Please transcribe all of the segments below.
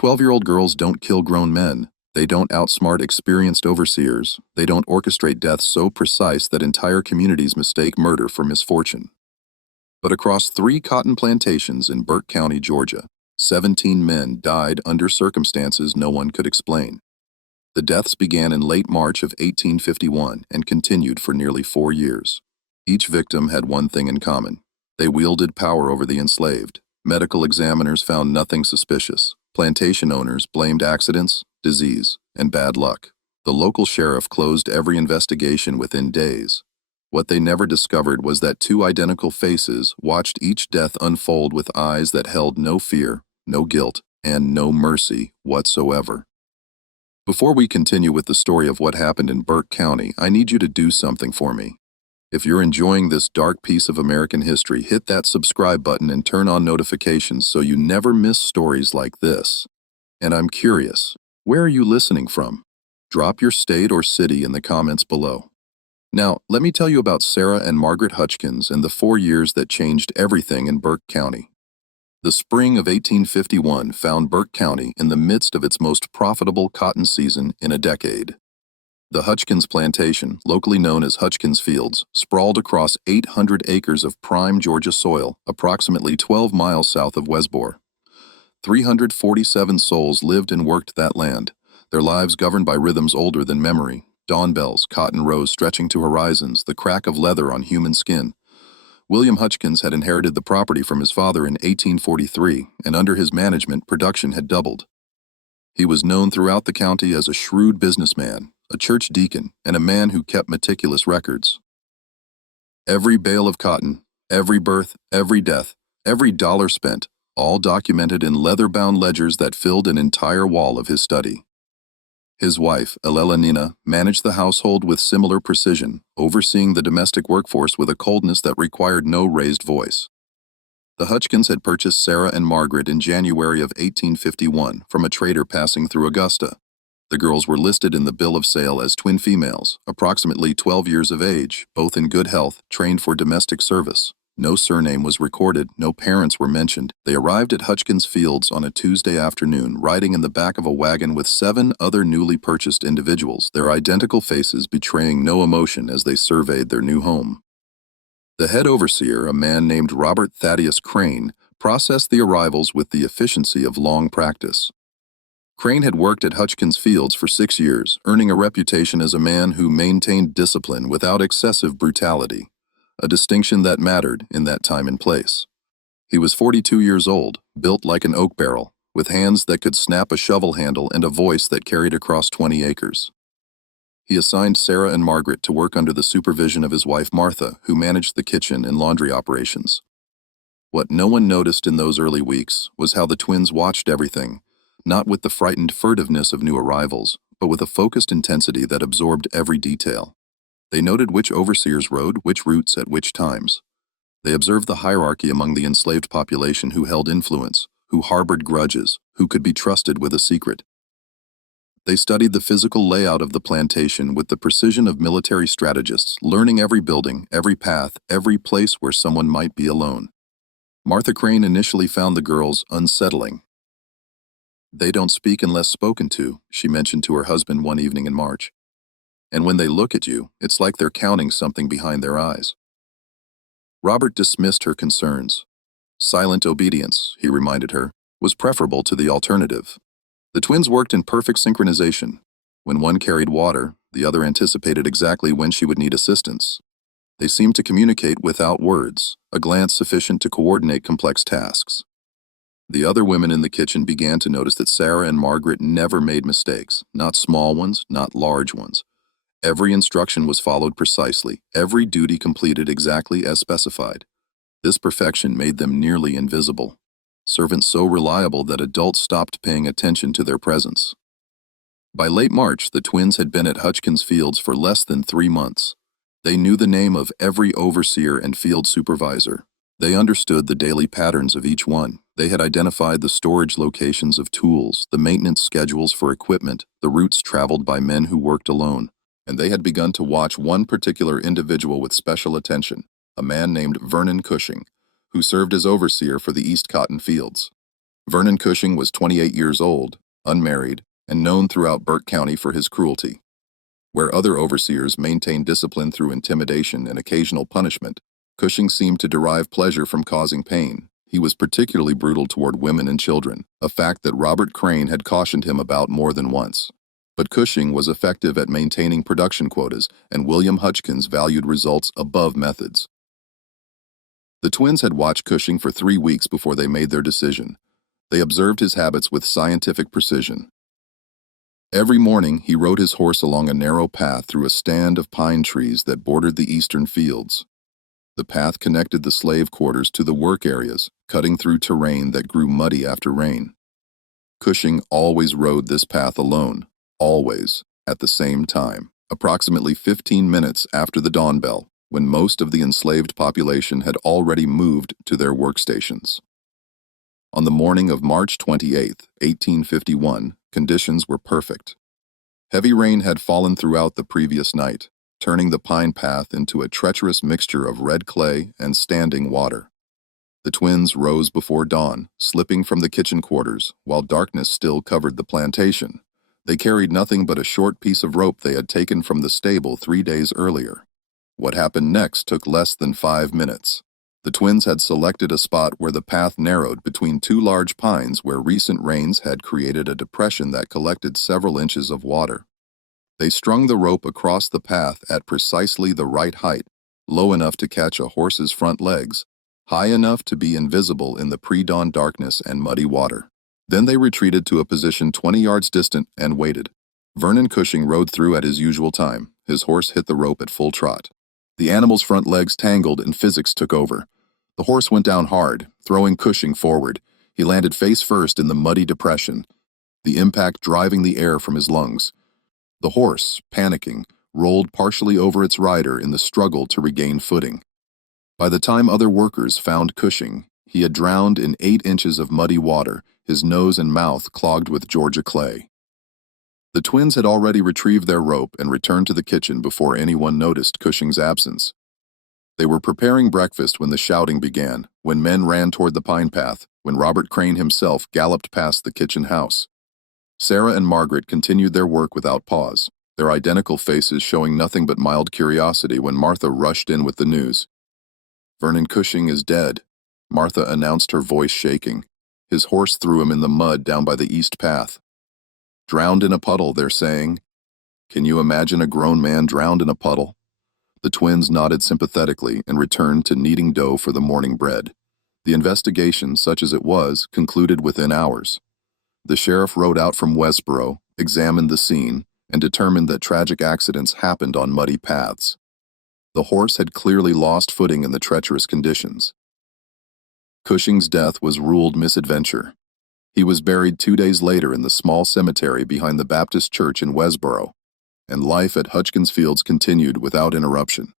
12-year-old girls don't kill grown men. They don't outsmart experienced overseers. They don't orchestrate deaths so precise that entire communities mistake murder for misfortune. But across 3 cotton plantations in Burke County, Georgia, 17 men died under circumstances no one could explain. The deaths began in late March of 1851 and continued for nearly 4 years. Each victim had one thing in common. They wielded power over the enslaved. Medical examiners found nothing suspicious. Plantation owners blamed accidents, disease, and bad luck. The local sheriff closed every investigation within days. What they never discovered was that 2 identical faces watched each death unfold with eyes that held no fear, no guilt, and no mercy whatsoever. Before we continue with the story of what happened in Burke County, I need you to do something for me. If you're enjoying this dark piece of American history, hit that subscribe button and turn on notifications so you never miss stories like this. And I'm curious, where are you listening from? Drop your state or city in the comments below. Now, let me tell you about Sarah and Margaret Hutchins and the 4 years that changed everything in Burke County. The spring of 1851 found Burke County in the midst of its most profitable cotton season in a decade. The Hutchins Plantation, locally known as Hutchins Fields, sprawled across 800 acres of prime Georgia soil, approximately 12 miles south of Westboro. 347 souls lived and worked that land, their lives governed by rhythms older than memory: dawn bells, cotton rows stretching to horizons, the crack of leather on human skin. William Hutchins had inherited the property from his father in 1843, and under his management, production had doubled. He was known throughout the county as a shrewd businessman, a church deacon, and a man who kept meticulous records. Every bale of cotton, every birth, every death, every dollar spent, all documented in leather-bound ledgers that filled an entire wall of his study. His wife, Elela Nina, managed the household with similar precision, overseeing the domestic workforce with a coldness that required no raised voice. The Hutchins had purchased Sarah and Margaret in January of 1851 from a trader passing through Augusta. The girls were listed in the bill of sale as twin females, approximately 12 years of age, both in good health, trained for domestic service. No surname was recorded, no parents were mentioned. They arrived at Hutchins Fields on a Tuesday afternoon, riding in the back of a wagon with 7 other newly purchased individuals, their identical faces betraying no emotion as they surveyed their new home. The head overseer, a man named Robert Thaddeus Crane, processed the arrivals with the efficiency of long practice. Crane had worked at Hutchins Fields for 6 years, earning a reputation as a man who maintained discipline without excessive brutality, a distinction that mattered in that time and place. He was 42 years old, built like an oak barrel, with hands that could snap a shovel handle and a voice that carried across 20 acres. He assigned Sarah and Margaret to work under the supervision of his wife Martha, who managed the kitchen and laundry operations. What no one noticed in those early weeks was how the twins watched everything, not with the frightened furtiveness of new arrivals, but with a focused intensity that absorbed every detail. They noted which overseers rode which routes at which times. They observed the hierarchy among the enslaved population who held influence, who harbored grudges, who could be trusted with a secret. They studied the physical layout of the plantation with the precision of military strategists, learning every building, every path, every place where someone might be alone. Martha Crane initially found the girls unsettling. "They don't speak unless spoken to," she mentioned to her husband one evening in March. "And when they look at you, it's like they're counting something behind their eyes." Robert dismissed her concerns. Silent obedience, he reminded her, was preferable to the alternative. The twins worked in perfect synchronization. When one carried water, the other anticipated exactly when she would need assistance. They seemed to communicate without words, a glance sufficient to coordinate complex tasks. The other women in the kitchen began to notice that Sarah and Margaret never made mistakes, not small ones, not large ones. Every instruction was followed precisely, every duty completed exactly as specified. This perfection made them nearly invisible. Servants so reliable that adults stopped paying attention to their presence. By late March, the twins had been at Hutchins Fields for less than 3 months. They knew the name of every overseer and field supervisor. They understood the daily patterns of each one. They had identified the storage locations of tools, the maintenance schedules for equipment, the routes traveled by men who worked alone. And they had begun to watch one particular individual with special attention, a man named Vernon Cushing, who served as overseer for the East Cotton Fields. Vernon Cushing was 28 years old, unmarried, and known throughout Burke County for his cruelty. Where other overseers maintained discipline through intimidation and occasional punishment, Cushing seemed to derive pleasure from causing pain. He was particularly brutal toward women and children, a fact that Robert Crane had cautioned him about more than once. But Cushing was effective at maintaining production quotas, and William Hutchins valued results above methods. The twins had watched Cushing for 3 weeks before they made their decision. They observed his habits with scientific precision. Every morning, he rode his horse along a narrow path through a stand of pine trees that bordered the eastern fields. The path connected the slave quarters to the work areas, cutting through terrain that grew muddy after rain. Cushing always rode this path alone, always, at the same time, approximately 15 minutes after the dawn bell, when most of the enslaved population had already moved to their workstations. On the morning of March 28, 1851, conditions were perfect. Heavy rain had fallen throughout the previous night, turning the pine path into a treacherous mixture of red clay and standing water. The twins rose before dawn, slipping from the kitchen quarters, while darkness still covered the plantation. They carried nothing but a short piece of rope they had taken from the stable 3 days earlier. What happened next took less than 5 minutes. The twins had selected a spot where the path narrowed between 2 large pines where recent rains had created a depression that collected several inches of water. They strung the rope across the path at precisely the right height, low enough to catch a horse's front legs, high enough to be invisible in the pre-dawn darkness and muddy water. Then they retreated to a position 20 yards distant and waited. Vernon Cushing rode through at his usual time. His horse hit the rope at full trot. The animal's front legs tangled and physics took over. The horse went down hard, throwing Cushing forward. He landed face first in the muddy depression, the impact driving the air from his lungs. The horse, panicking, rolled partially over its rider in the struggle to regain footing. By the time other workers found Cushing, he had drowned in 8 inches of muddy water, his nose and mouth clogged with Georgia clay. The twins had already retrieved their rope and returned to the kitchen before anyone noticed Cushing's absence. They were preparing breakfast when the shouting began, when men ran toward the pine path, when Robert Crane himself galloped past the kitchen house. Sarah and Margaret continued their work without pause, their identical faces showing nothing but mild curiosity when Martha rushed in with the news. "Vernon Cushing is dead," Martha announced, her voice shaking. "His horse threw him in the mud down by the east path. Drowned in a puddle, they're saying." "Can you imagine a grown man drowned in a puddle?" The twins nodded sympathetically and returned to kneading dough for the morning bread. The investigation, such as it was, concluded within hours. The sheriff rode out from Westboro, examined the scene, and determined that tragic accidents happened on muddy paths. The horse had clearly lost footing in the treacherous conditions. Cushing's death was ruled misadventure. He was buried 2 days later in the small cemetery behind the Baptist church in Westboro, and life at Hutchins Fields continued without interruption.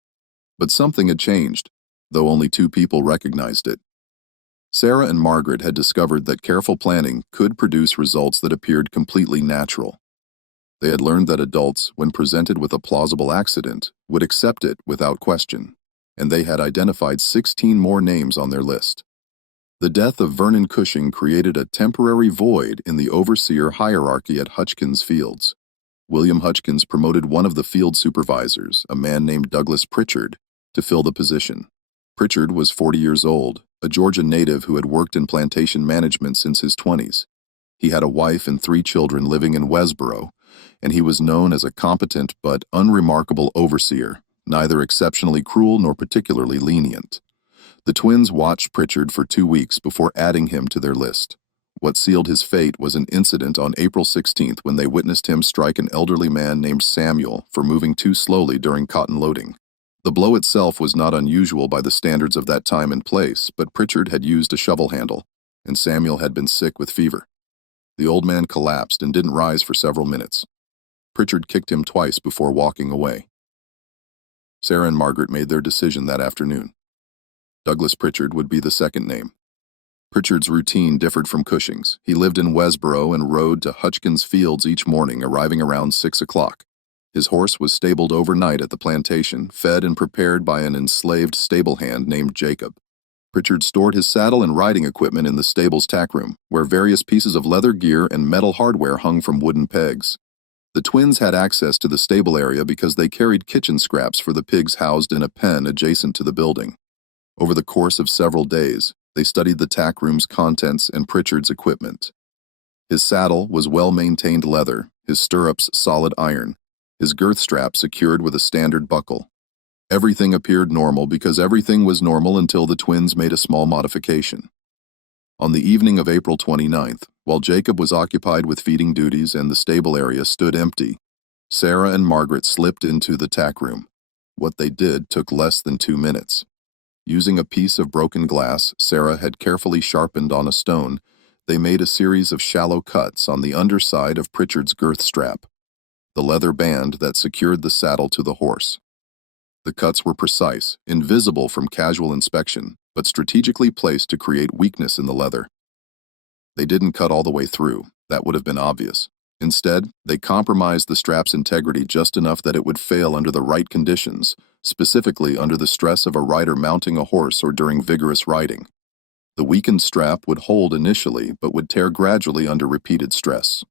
But something had changed, though only 2 people recognized it. Sarah and Margaret had discovered that careful planning could produce results that appeared completely natural. They had learned that adults, when presented with a plausible accident, would accept it without question, and they had identified 16 more names on their list. The death of Vernon Cushing created a temporary void in the overseer hierarchy at Hutchins Fields. William Hutchins promoted one of the field supervisors, a man named Douglas Pritchard, to fill the position. Pritchard was 40 years old, a Georgia native who had worked in plantation management since his 20s. He had a wife and 3 children living in Westboro, and he was known as a competent but unremarkable overseer, neither exceptionally cruel nor particularly lenient. The twins watched Pritchard for 2 weeks before adding him to their list. What sealed his fate was an incident on April 16th when they witnessed him strike an elderly man named Samuel for moving too slowly during cotton loading. The blow itself was not unusual by the standards of that time and place, but Pritchard had used a shovel handle, and Samuel had been sick with fever. The old man collapsed and didn't rise for several minutes. Pritchard kicked him twice before walking away. Sarah and Margaret made their decision that afternoon. Douglas Pritchard would be the second name. Pritchard's routine differed from Cushing's. He lived in Westboro and rode to Hutchins Fields each morning, arriving around 6 o'clock. His horse was stabled overnight at the plantation, fed and prepared by an enslaved stable hand named Jacob. Pritchard stored his saddle and riding equipment in the stable's tack room, where various pieces of leather gear and metal hardware hung from wooden pegs. The twins had access to the stable area because they carried kitchen scraps for the pigs housed in a pen adjacent to the building. Over the course of several days, they studied the tack room's contents and Pritchard's equipment. His saddle was well-maintained leather, his stirrups solid iron, his girth strap secured with a standard buckle. Everything appeared normal because everything was normal until the twins made a small modification. On the evening of April 29th, while Jacob was occupied with feeding duties and the stable area stood empty, Sarah and Margaret slipped into the tack room. What they did took less than 2 minutes. Using a piece of broken glass Sarah had carefully sharpened on a stone, they made a series of shallow cuts on the underside of Pritchard's girth strap, the leather band that secured the saddle to the horse. The cuts were precise, invisible from casual inspection, but strategically placed to create weakness in the leather. They didn't cut all the way through, that would have been obvious. Instead, they compromised the strap's integrity just enough that it would fail under the right conditions, specifically under the stress of a rider mounting a horse or during vigorous riding. The weakened strap would hold initially, but would tear gradually under repeated stress.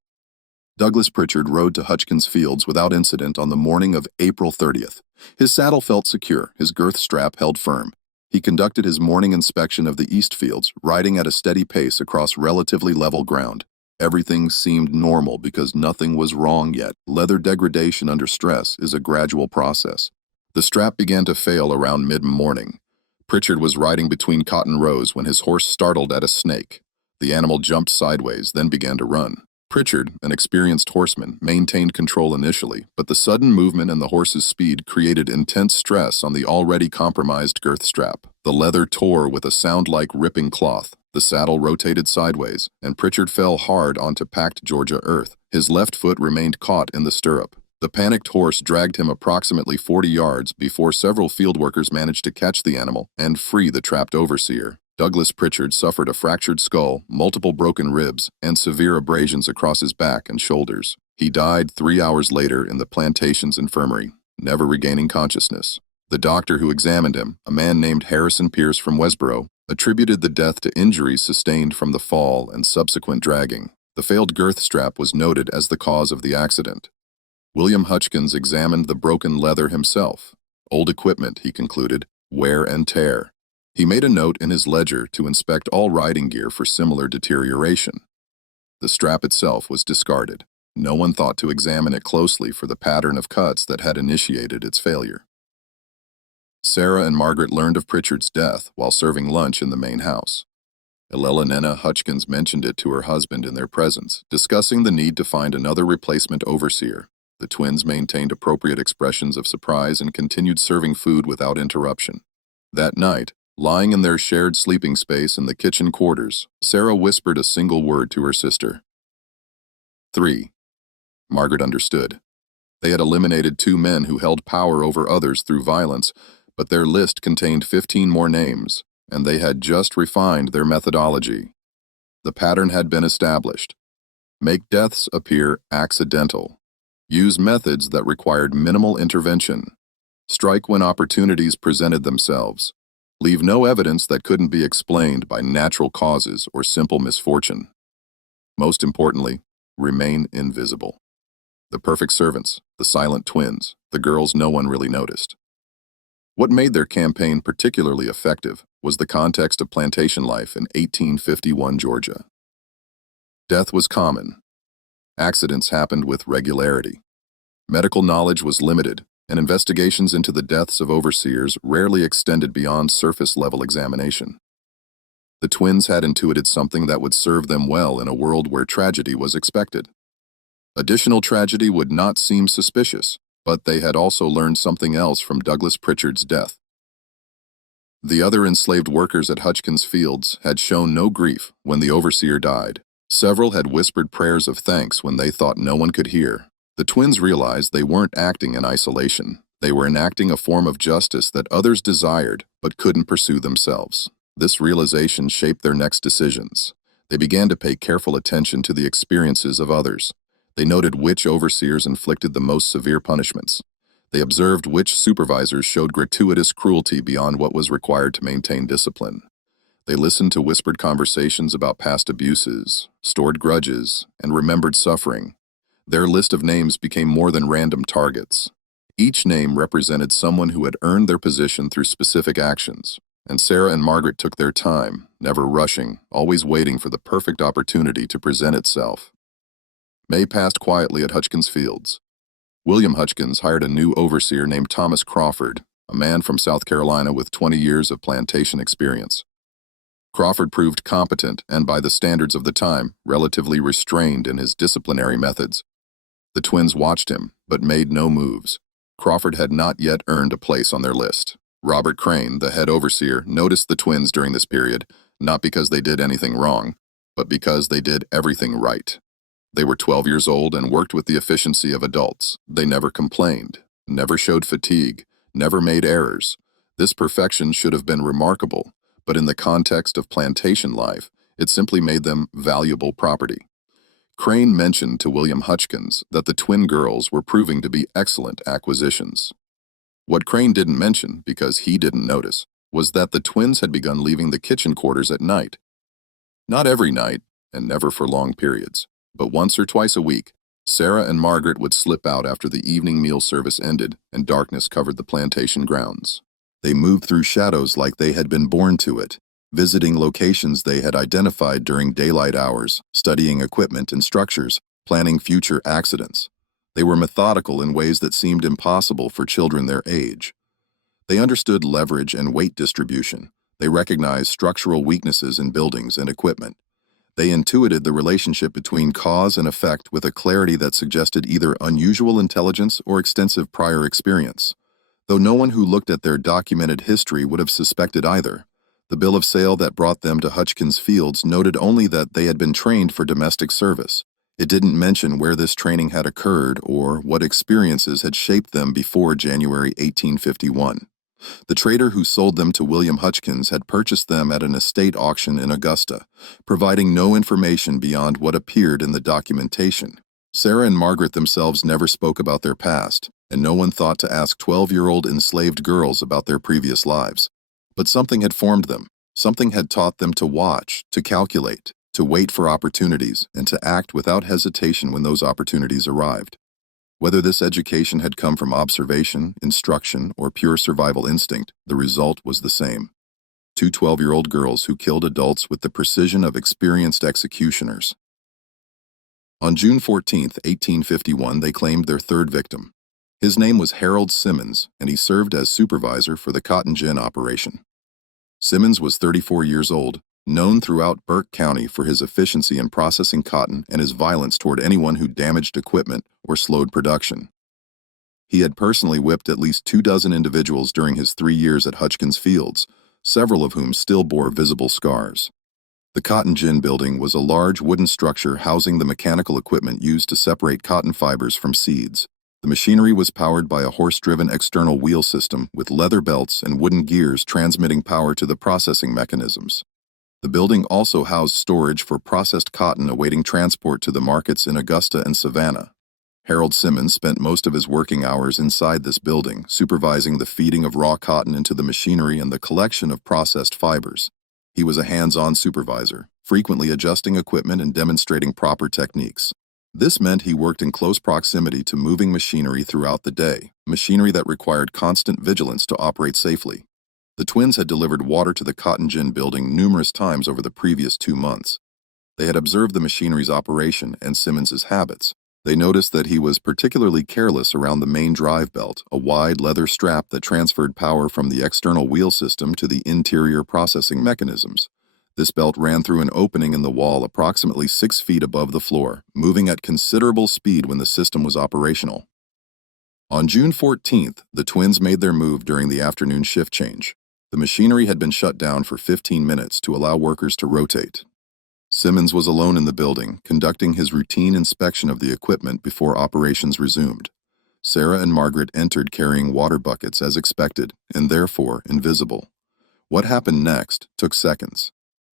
Douglas Pritchard rode to Hutchins Fields without incident on the morning of April 30th. His saddle felt secure, his girth strap held firm. He conducted his morning inspection of the east fields, riding at a steady pace across relatively level ground. Everything seemed normal because nothing was wrong yet. Leather degradation under stress is a gradual process. The strap began to fail around mid-morning. Pritchard was riding between cotton rows when his horse startled at a snake. The animal jumped sideways, then began to run. Pritchard, an experienced horseman, maintained control initially, but the sudden movement and the horse's speed created intense stress on the already compromised girth strap. The leather tore with a sound like ripping cloth. The saddle rotated sideways, and Pritchard fell hard onto packed Georgia earth. His left foot remained caught in the stirrup. The panicked horse dragged him approximately 40 yards before several field workers managed to catch the animal and free the trapped overseer. Douglas Pritchard suffered a fractured skull, multiple broken ribs, and severe abrasions across his back and shoulders. He died 3 hours later in the Plantation's infirmary, never regaining consciousness. The doctor who examined him, a man named Harrison Pierce from Westboro, attributed the death to injuries sustained from the fall and subsequent dragging. The failed girth strap was noted as the cause of the accident. William Hutchins examined the broken leather himself. Old equipment, he concluded, wear and tear. He made a note in his ledger to inspect all riding gear for similar deterioration. The strap itself was discarded. No one thought to examine it closely for the pattern of cuts that had initiated its failure. Sarah and Margaret learned of Pritchard's death while serving lunch in the main house. Elena Hutchins mentioned it to her husband in their presence, discussing the need to find another replacement overseer. The twins maintained appropriate expressions of surprise and continued serving food without interruption. That night, lying in their shared sleeping space in the kitchen quarters, Sarah whispered a single word to her sister. 3. Margaret understood. They had eliminated 2 men who held power over others through violence, but their list contained 15 more names, and they had just refined their methodology. The pattern had been established. Make deaths appear accidental. Use methods that required minimal intervention. Strike when opportunities presented themselves. Leave no evidence that couldn't be explained by natural causes or simple misfortune. Most importantly, remain invisible. The perfect servants, the silent twins, the girls no one really noticed. What made their campaign particularly effective was the context of plantation life in 1851 Georgia. Death was common. Accidents happened with regularity. Medical knowledge was limited, and investigations into the deaths of overseers rarely extended beyond surface-level examination. The twins had intuited something that would serve them well in a world where tragedy was expected. Additional tragedy would not seem suspicious, but they had also learned something else from Douglas Pritchard's death. The other enslaved workers at Hutchins Fields had shown no grief when the overseer died. Several had whispered prayers of thanks when they thought no one could hear. The twins realized they weren't acting in isolation. They were enacting a form of justice that others desired but couldn't pursue themselves. This realization shaped their next decisions. They began to pay careful attention to the experiences of others. They noted which overseers inflicted the most severe punishments. They observed which supervisors showed gratuitous cruelty beyond what was required to maintain discipline. They listened to whispered conversations about past abuses, stored grudges, and remembered suffering. Their list of names became more than random targets. Each name represented someone who had earned their position through specific actions, and Sarah and Margaret took their time, never rushing, always waiting for the perfect opportunity to present itself. May passed quietly at Hutchins Fields. William Hutchins hired a new overseer named Thomas Crawford, a man from South Carolina with 20 years of plantation experience. Crawford proved competent and, by the standards of the time, relatively restrained in his disciplinary methods. The twins watched him, but made no moves. Crawford had not yet earned a place on their list. Robert Crane, the head overseer, noticed the twins during this period, not because they did anything wrong, but because they did everything right. They were 12 years old and worked with the efficiency of adults. They never complained, never showed fatigue, never made errors. This perfection should have been remarkable, but in the context of plantation life, it simply made them valuable property. Crane mentioned to William Hutchins that the twin girls were proving to be excellent acquisitions. What Crane didn't mention, because he didn't notice, was that the twins had begun leaving the kitchen quarters at night. Not every night, and never for long periods, but once or twice a week, Sarah and Margaret would slip out after the evening meal service ended and darkness covered the plantation grounds. They moved through shadows like they had been born to it, visiting locations they had identified during daylight hours, studying equipment and structures, planning future accidents. They were methodical in ways that seemed impossible for children their age. They understood leverage and weight distribution. They recognized structural weaknesses in buildings and equipment. They intuited the relationship between cause and effect with a clarity that suggested either unusual intelligence or extensive prior experience. Though no one who looked at their documented history would have suspected either, the bill of sale that brought them to Hutchins Fields noted only that they had been trained for domestic service. It didn't mention where this training had occurred or what experiences had shaped them before January 1851. The trader who sold them to William Hutchins had purchased them at an estate auction in Augusta, providing no information beyond what appeared in the documentation. Sarah and Margaret themselves never spoke about their past, and no one thought to ask 12-year-old enslaved girls about their previous lives. But something had formed them. Something had taught them to watch, to calculate, to wait for opportunities, and to act without hesitation when those opportunities arrived. Whether this education had come from observation, instruction, or pure survival instinct, the result was the same. Two 12-year-old girls who killed adults with the precision of experienced executioners. On June 14, 1851, they claimed their third victim. His name was Harold Simmons, and he served as supervisor for the cotton gin operation. Simmons was 34 years old, known throughout Burke County for his efficiency in processing cotton and his violence toward anyone who damaged equipment or slowed production. He had personally whipped at least 24 individuals during his 3 years at Hutchins Fields, several of whom still bore visible scars. The cotton gin building was a large wooden structure housing the mechanical equipment used to separate cotton fibers from seeds. The machinery was powered by a horse-driven external wheel system with leather belts and wooden gears transmitting power to the processing mechanisms. The building also housed storage for processed cotton awaiting transport to the markets in Augusta and Savannah. Harold Simmons spent most of his working hours inside this building, supervising the feeding of raw cotton into the machinery and the collection of processed fibers. He was a hands-on supervisor, frequently adjusting equipment and demonstrating proper techniques. This meant he worked in close proximity to moving machinery throughout the day, machinery that required constant vigilance to operate safely. The twins had delivered water to the cotton gin building numerous times over the previous 2 months. They had observed the machinery's operation and Simmons's habits. They noticed that he was particularly careless around the main drive belt, a wide leather strap that transferred power from the external wheel system to the interior processing mechanisms. This belt ran through an opening in the wall approximately 6 feet above the floor, moving at considerable speed when the system was operational. On June 14th, the twins made their move during the afternoon shift change. The machinery had been shut down for 15 minutes to allow workers to rotate. Simmons was alone in the building, conducting his routine inspection of the equipment before operations resumed. Sarah and Margaret entered carrying water buckets as expected, and therefore invisible. What happened next took seconds.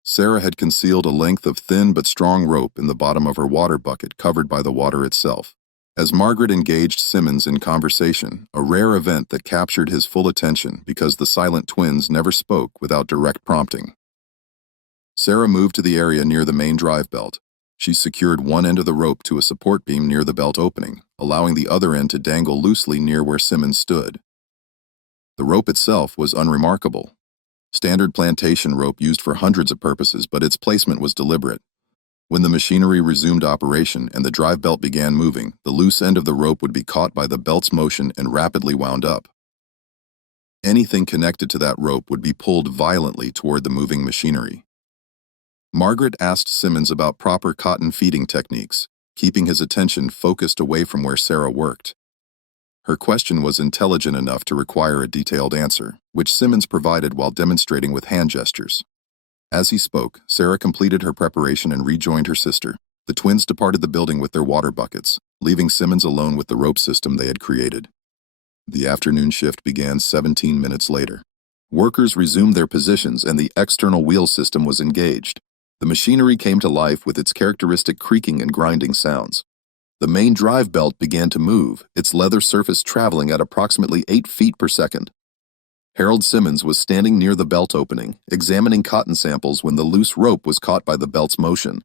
Sarah had concealed a length of thin but strong rope in the bottom of her water bucket covered by the water itself. As Margaret engaged Simmons in conversation, a rare event that captured his full attention because the silent twins never spoke without direct prompting. Sarah moved to the area near the main drive belt. She secured one end of the rope to a support beam near the belt opening, allowing the other end to dangle loosely near where Simmons stood. The rope itself was unremarkable. Standard plantation rope used for hundreds of purposes, but its placement was deliberate. When the machinery resumed operation and the drive belt began moving, the loose end of the rope would be caught by the belt's motion and rapidly wound up. Anything connected to that rope would be pulled violently toward the moving machinery. Margaret asked Simmons about proper cotton feeding techniques, keeping his attention focused away from where Sarah worked. Her question was intelligent enough to require a detailed answer, which Simmons provided while demonstrating with hand gestures. As he spoke, Sarah completed her preparation and rejoined her sister. The twins departed the building with their water buckets, leaving Simmons alone with the rope system they had created. The afternoon shift began 17 minutes later. Workers resumed their positions and the external wheel system was engaged. The machinery came to life with its characteristic creaking and grinding sounds. The main drive belt began to move, its leather surface traveling at approximately 8 feet per second. Harold Simmons was standing near the belt opening, examining cotton samples when the loose rope was caught by the belt's motion.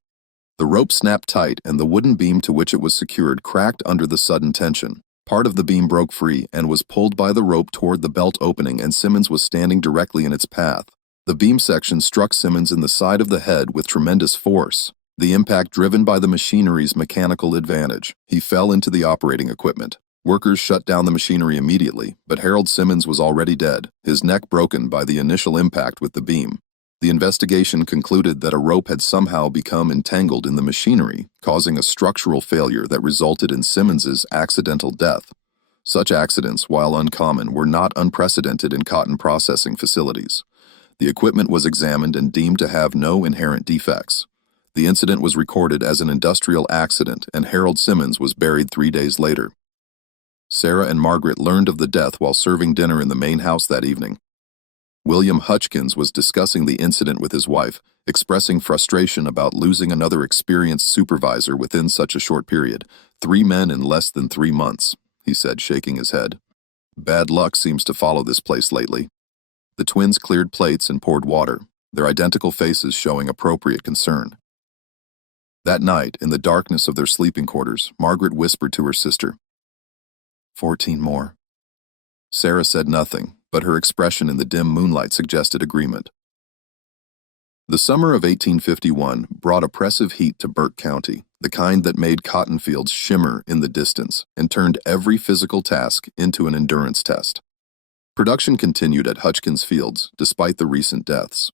The rope snapped tight and the wooden beam to which it was secured cracked under the sudden tension. Part of the beam broke free and was pulled by the rope toward the belt opening, and Simmons was standing directly in its path. The beam section struck Simmons in the side of the head with tremendous force, the impact driven by the machinery's mechanical advantage. He fell into the operating equipment. Workers shut down the machinery immediately, but Harold Simmons was already dead, his neck broken by the initial impact with the beam. The investigation concluded that a rope had somehow become entangled in the machinery, causing a structural failure that resulted in Simmons's accidental death. Such accidents, while uncommon, were not unprecedented in cotton processing facilities. The equipment was examined and deemed to have no inherent defects. The incident was recorded as an industrial accident, and Harold Simmons was buried 3 days later. Sarah and Margaret learned of the death while serving dinner in the main house that evening. William Hutchins was discussing the incident with his wife, expressing frustration about losing another experienced supervisor within such a short period. 3 men in less than 3 months, he said, shaking his head. Bad luck seems to follow this place lately. The twins cleared plates and poured water, their identical faces showing appropriate concern. That night, in the darkness of their sleeping quarters, Margaret whispered to her sister, 14 more. Sarah said nothing, but her expression in the dim moonlight suggested agreement. The summer of 1851 brought oppressive heat to Burke County, the kind that made cotton fields shimmer in the distance and turned every physical task into an endurance test. Production continued at Hutchins Fields, despite the recent deaths.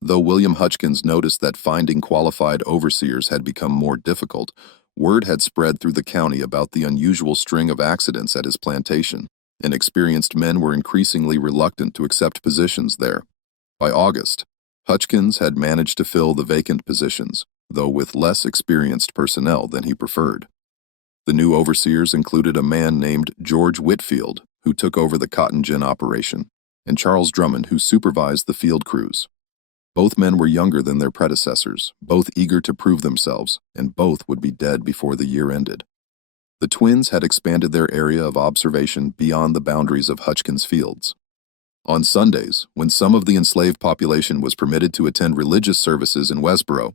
Though William Hutchins noticed that finding qualified overseers had become more difficult, word had spread through the county about the unusual string of accidents at his plantation, and experienced men were increasingly reluctant to accept positions there. By August, Hutchins had managed to fill the vacant positions, though with less experienced personnel than he preferred. The new overseers included a man named George Whitfield, who took over the cotton gin operation, and Charles Drummond, who supervised the field crews. Both men were younger than their predecessors, both eager to prove themselves, and both would be dead before the year ended. The twins had expanded their area of observation beyond the boundaries of Hutchins Fields. On Sundays, when some of the enslaved population was permitted to attend religious services in Westboro,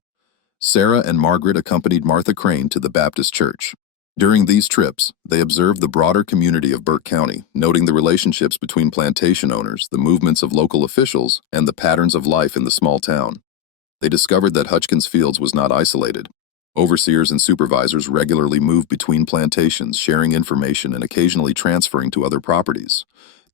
Sarah and Margaret accompanied Martha Crane to the Baptist church. During these trips, they observed the broader community of Burke County, noting the relationships between plantation owners, the movements of local officials, and the patterns of life in the small town. They discovered that Hutchins Fields was not isolated. Overseers and supervisors regularly moved between plantations, sharing information and occasionally transferring to other properties.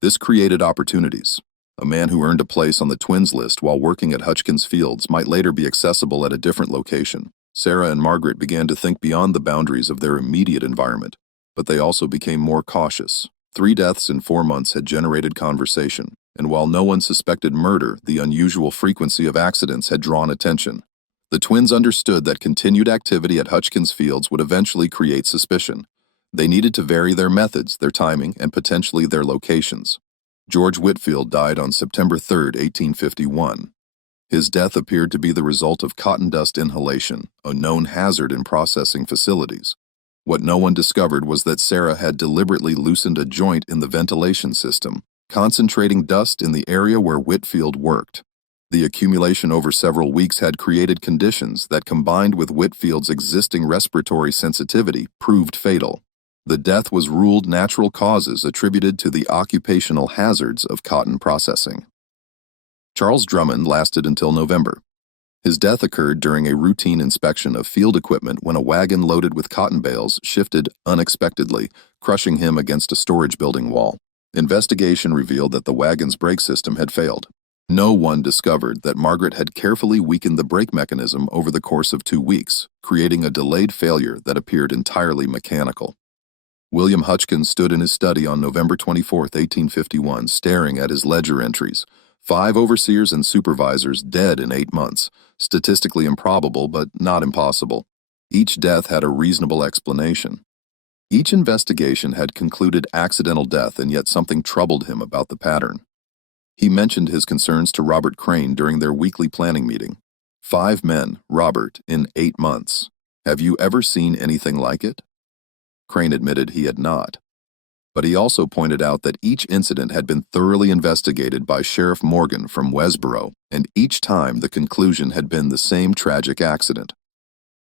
This created opportunities. A man who earned a place on the twins list while working at Hutchins Fields might later be accessible at a different location. Sarah and Margaret began to think beyond the boundaries of their immediate environment, but they also became more cautious. 3 deaths in 4 months had generated conversation, and while no one suspected murder, the unusual frequency of accidents had drawn attention. The twins understood that continued activity at Hutchins Fields would eventually create suspicion. They needed to vary their methods, their timing, and potentially their locations. George Whitfield died on September 3, 1851. His death appeared to be the result of cotton dust inhalation, a known hazard in processing facilities. What no one discovered was that Sarah had deliberately loosened a joint in the ventilation system, concentrating dust in the area where Whitfield worked. The accumulation over several weeks had created conditions that, combined with Whitfield's existing respiratory sensitivity, proved fatal. The death was ruled natural causes attributed to the occupational hazards of cotton processing. Charles Drummond lasted until November. His death occurred during a routine inspection of field equipment when a wagon loaded with cotton bales shifted unexpectedly, crushing him against a storage building wall. Investigation revealed that the wagon's brake system had failed. No one discovered that Margaret had carefully weakened the brake mechanism over the course of 2 weeks, creating a delayed failure that appeared entirely mechanical. William Hutchkins stood in his study on November 24, 1851, staring at his ledger entries. 5 overseers and supervisors dead in 8 months. Statistically improbable, but not impossible. Each death had a reasonable explanation. Each investigation had concluded accidental death, and yet something troubled him about the pattern. He mentioned his concerns to Robert Crane during their weekly planning meeting. 5 men, Robert, in 8 months. Have you ever seen anything like it? Crane admitted he had not. But he also pointed out that each incident had been thoroughly investigated by Sheriff Morgan from Westboro, and each time the conclusion had been the same tragic accident.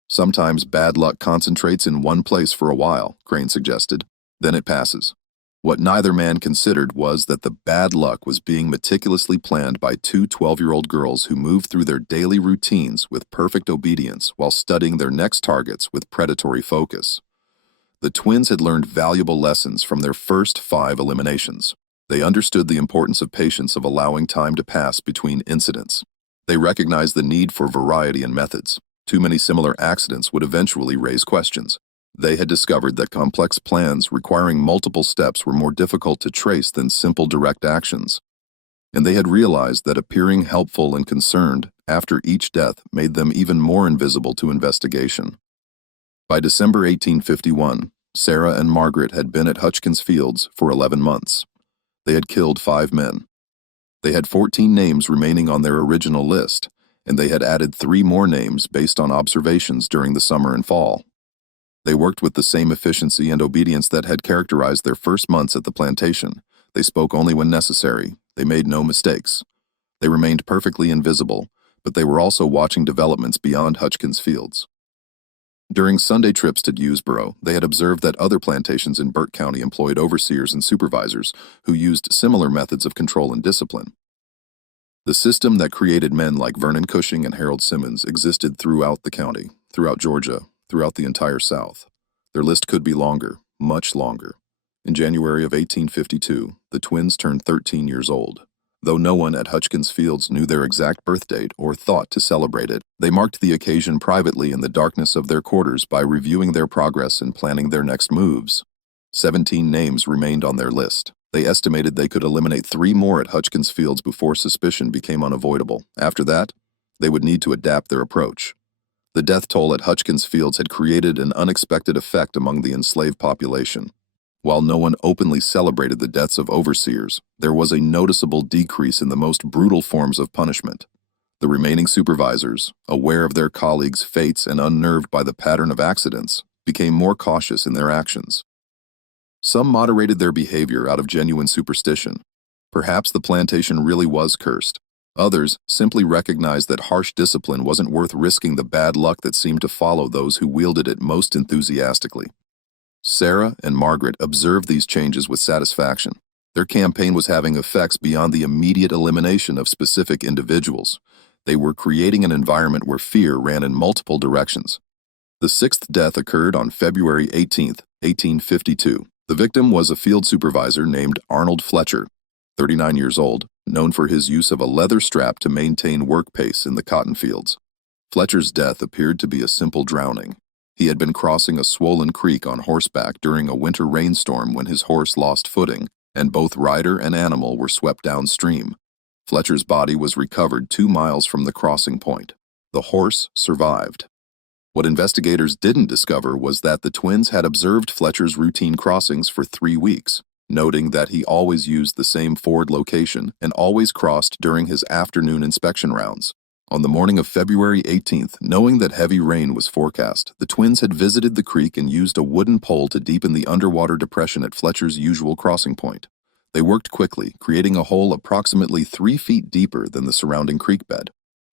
Sometimes bad luck concentrates in one place for a while, Crane suggested. Then it passes. What neither man considered was that the bad luck was being meticulously planned by 2 12-year-old girls who moved through their daily routines with perfect obedience while studying their next targets with predatory focus. The twins had learned valuable lessons from their first 5 eliminations. They understood the importance of patience, of allowing time to pass between incidents. They recognized the need for variety in methods. Too many similar accidents would eventually raise questions. They had discovered that complex plans requiring multiple steps were more difficult to trace than simple direct actions. And they had realized that appearing helpful and concerned after each death made them even more invisible to investigation. By December 1851, Sarah and Margaret had been at Hutchkins Fields for 11 months. They had killed 5 men. They had 14 names remaining on their original list, and they had added 3 more names based on observations during the summer and fall. They worked with the same efficiency and obedience that had characterized their first months at the plantation. They spoke only when necessary. They made no mistakes. They remained perfectly invisible, but they were also watching developments beyond Hutchkins Fields. During Sunday trips to Dewsboro, they had observed that other plantations in Burke County employed overseers and supervisors who used similar methods of control and discipline. The system that created men like Vernon Cushing and Harold Simmons existed throughout the county, throughout Georgia, throughout the entire South. Their list could be longer, much longer. In January of 1852, the twins turned 13 years old. Though no one at Hutchkins Fields knew their exact birth date or thought to celebrate it, they marked the occasion privately in the darkness of their quarters by reviewing their progress and planning their next moves. 17 names remained on their list. They estimated they could eliminate 3 more at Hutchkins Fields before suspicion became unavoidable. After that, they would need to adapt their approach. The death toll at Hutchkins Fields had created an unexpected effect among the enslaved population. While no one openly celebrated the deaths of overseers, there was a noticeable decrease in the most brutal forms of punishment. The remaining supervisors, aware of their colleagues' fates and unnerved by the pattern of accidents, became more cautious in their actions. Some moderated their behavior out of genuine superstition. Perhaps the plantation really was cursed. Others simply recognized that harsh discipline wasn't worth risking the bad luck that seemed to follow those who wielded it most enthusiastically. Sarah and Margaret observed these changes with satisfaction. Their campaign was having effects beyond the immediate elimination of specific individuals. They were creating an environment where fear ran in multiple directions. The 6th death occurred on February 18, 1852. The victim was a field supervisor named Arnold Fletcher, 39 years old, known for his use of a leather strap to maintain work pace in the cotton fields. Fletcher's death appeared to be a simple drowning. He had been crossing a swollen creek on horseback during a winter rainstorm when his horse lost footing, and both rider and animal were swept downstream. Fletcher's body was recovered 2 miles from the crossing point. The horse survived. What investigators didn't discover was that the twins had observed Fletcher's routine crossings for 3 weeks, noting that he always used the same ford location and always crossed during his afternoon inspection rounds. On the morning of February 18th, knowing that heavy rain was forecast, the twins had visited the creek and used a wooden pole to deepen the underwater depression at Fletcher's usual crossing point. They worked quickly, creating a hole approximately 3 feet deeper than the surrounding creek bed.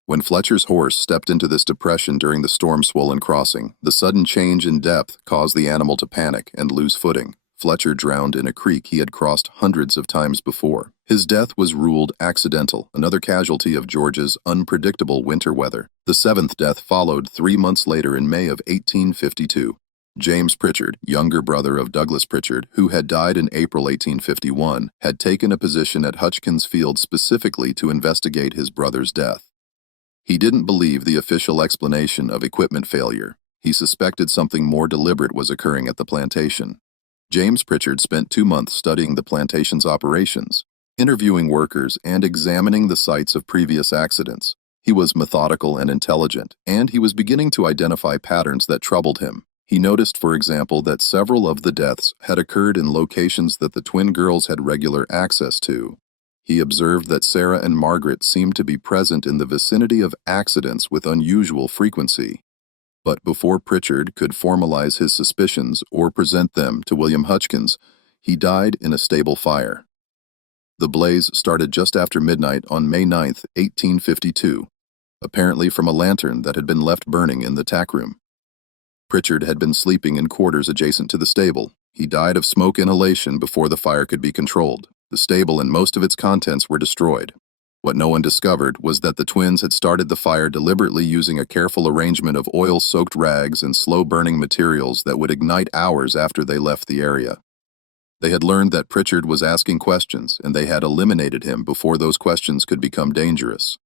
When Fletcher's horse stepped into this depression during the storm-swollen crossing, the sudden change in depth caused the animal to panic and lose footing. Fletcher drowned in a creek he had crossed hundreds of times before. His death was ruled accidental, another casualty of Georgia's unpredictable winter weather. The seventh death followed 3 months later in May of 1852. James Pritchard, younger brother of Douglas Pritchard, who had died in April 1851, had taken a position at Hutchkins Field specifically to investigate his brother's death. He didn't believe the official explanation of equipment failure. He suspected something more deliberate was occurring at the plantation. James Pritchard spent 2 months studying the plantation's operations, interviewing workers, and examining the sites of previous accidents. He was methodical and intelligent, and he was beginning to identify patterns that troubled him. He noticed, for example, that several of the deaths had occurred in locations that the twin girls had regular access to. He observed that Sarah and Margaret seemed to be present in the vicinity of accidents with unusual frequency. But before Pritchard could formalize his suspicions or present them to William Hutchkins, he died in a stable fire. The blaze started just after midnight on May 9, 1852, apparently from a lantern that had been left burning in the tack room. Pritchard had been sleeping in quarters adjacent to the stable. He died of smoke inhalation before the fire could be controlled. The stable and most of its contents were destroyed. What no one discovered was that the twins had started the fire deliberately using a careful arrangement of oil-soaked rags and slow-burning materials that would ignite hours after they left the area. They had learned that Pritchard was asking questions, and they had eliminated him before those questions could become dangerous.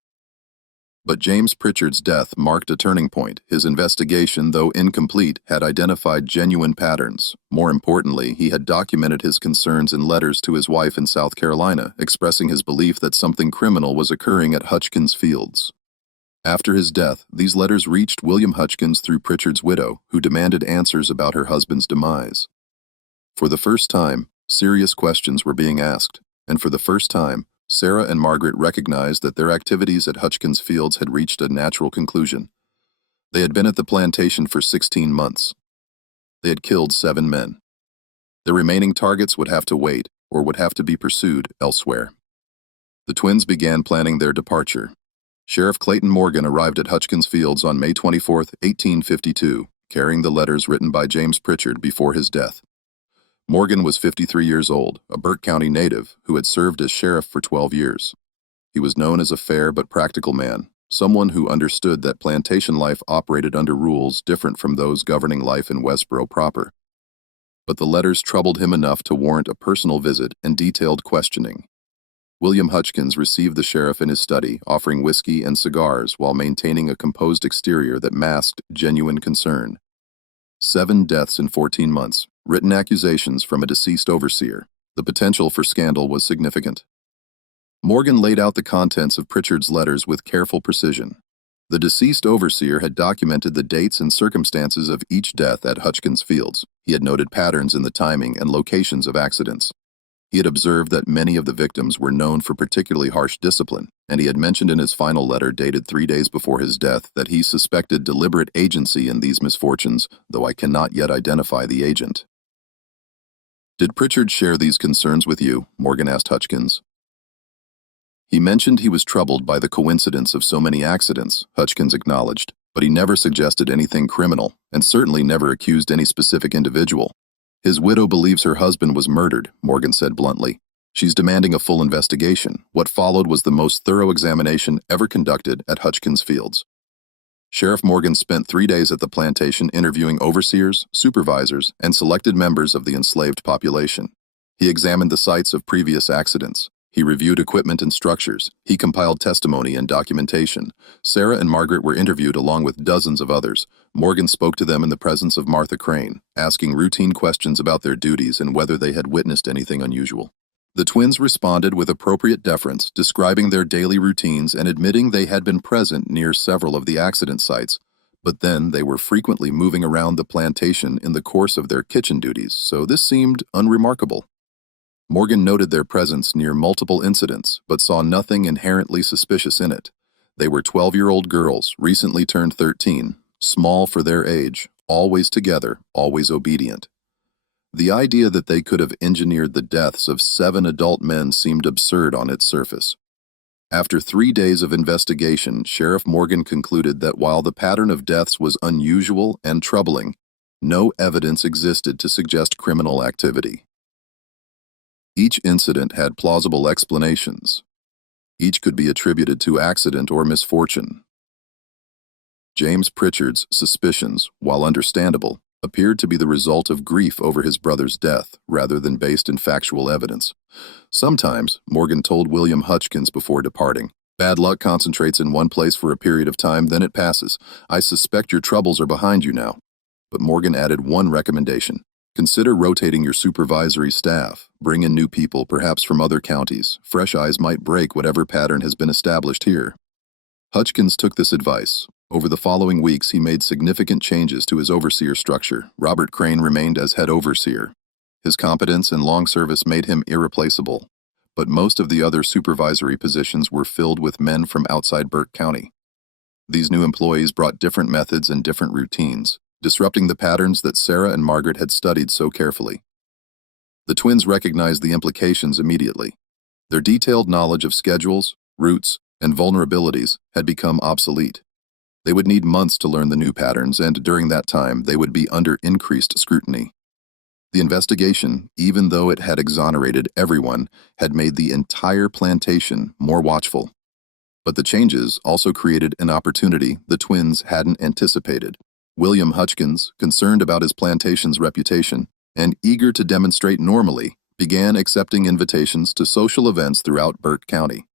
But James Pritchard's death marked a turning point. His investigation, though incomplete, had identified genuine patterns. More importantly, he had documented his concerns in letters to his wife in South Carolina, expressing his belief that something criminal was occurring at Hutchkins Fields. After his death, these letters reached William Hutchkins through Pritchard's widow, who demanded answers about her husband's demise. For the first time, serious questions were being asked, and for the first time, Sarah and Margaret recognized that their activities at Hutchkins Fields had reached a natural conclusion. They had been at the plantation for 16 months. They had killed 7 men. The remaining targets would have to wait or would have to be pursued elsewhere. The twins began planning their departure. Sheriff Clayton Morgan arrived at Hutchkins Fields on May 24, 1852, carrying the letters written by James Pritchard before his death. Morgan was 53 years old, a Burke County native who had served as sheriff for 12 years. He was known as a fair but practical man, someone who understood that plantation life operated under rules different from those governing life in Westboro proper. But the letters troubled him enough to warrant a personal visit and detailed questioning. William Hutchkins received the sheriff in his study, offering whiskey and cigars while maintaining a composed exterior that masked genuine concern. 7 deaths in 14 months, written accusations from a deceased overseer. The potential for scandal was significant. Morgan laid out the contents of Pritchard's letters with careful precision. The deceased overseer had documented the dates and circumstances of each death at Hutchkins Fields. He had noted patterns in the timing and locations of accidents. He had observed that many of the victims were known for particularly harsh discipline, and he had mentioned in his final letter dated 3 days before his death that he suspected deliberate agency in these misfortunes, though I cannot yet identify the agent. "Did Pritchard share these concerns with you?" Morgan asked Hutchkins. "He mentioned he was troubled by the coincidence of so many accidents," Hutchkins acknowledged, "but he never suggested anything criminal, and certainly never accused any specific individual. His widow believes her husband was murdered," Morgan said bluntly. "She's demanding a full investigation. What followed was the most thorough examination ever conducted at Hutchkins Fields." Sheriff Morgan spent 3 days at the plantation interviewing overseers, supervisors, and selected members of the enslaved population. He examined the sites of previous accidents. He reviewed equipment and structures. He compiled testimony and documentation. Sarah and Margaret were interviewed along with dozens of others. Morgan spoke to them in the presence of Martha Crane, asking routine questions about their duties and whether they had witnessed anything unusual. The twins responded with appropriate deference, describing their daily routines and admitting they had been present near several of the accident sites. But then they were frequently moving around the plantation in the course of their kitchen duties, so this seemed unremarkable. Morgan noted their presence near multiple incidents, but saw nothing inherently suspicious in it. They were 12-year-old girls, recently turned 13, small for their age, always together, always obedient. The idea that they could have engineered the deaths of 7 adult men seemed absurd on its surface. After 3 days of investigation, Sheriff Morgan concluded that while the pattern of deaths was unusual and troubling, no evidence existed to suggest criminal activity. Each incident had plausible explanations. Each could be attributed to accident or misfortune. James Pritchard's suspicions, while understandable, appeared to be the result of grief over his brother's death rather than based in factual evidence. Sometimes, Morgan told William Hutchins before departing, "Bad luck concentrates in one place for a period of time, then it passes. I suspect your troubles are behind you now." But Morgan added one recommendation. Consider rotating your supervisory staff. Bring in new people, perhaps from other counties. Fresh eyes might break whatever pattern has been established here. Hutchins took this advice. Over the following weeks, he made significant changes to his overseer structure. Robert Crane remained as head overseer. His competence and long service made him irreplaceable, but most of the other supervisory positions were filled with men from outside Burke County. These new employees brought different methods and different routines, disrupting the patterns that Sarah and Margaret had studied so carefully. The twins recognized the implications immediately. Their detailed knowledge of schedules, routes, and vulnerabilities had become obsolete. They would need months to learn the new patterns, and during that time, they would be under increased scrutiny. The investigation, even though it had exonerated everyone, had made the entire plantation more watchful. But the changes also created an opportunity the twins hadn't anticipated. William Hutchins, concerned about his plantation's reputation and eager to demonstrate normally, began accepting invitations to social events throughout Burke County.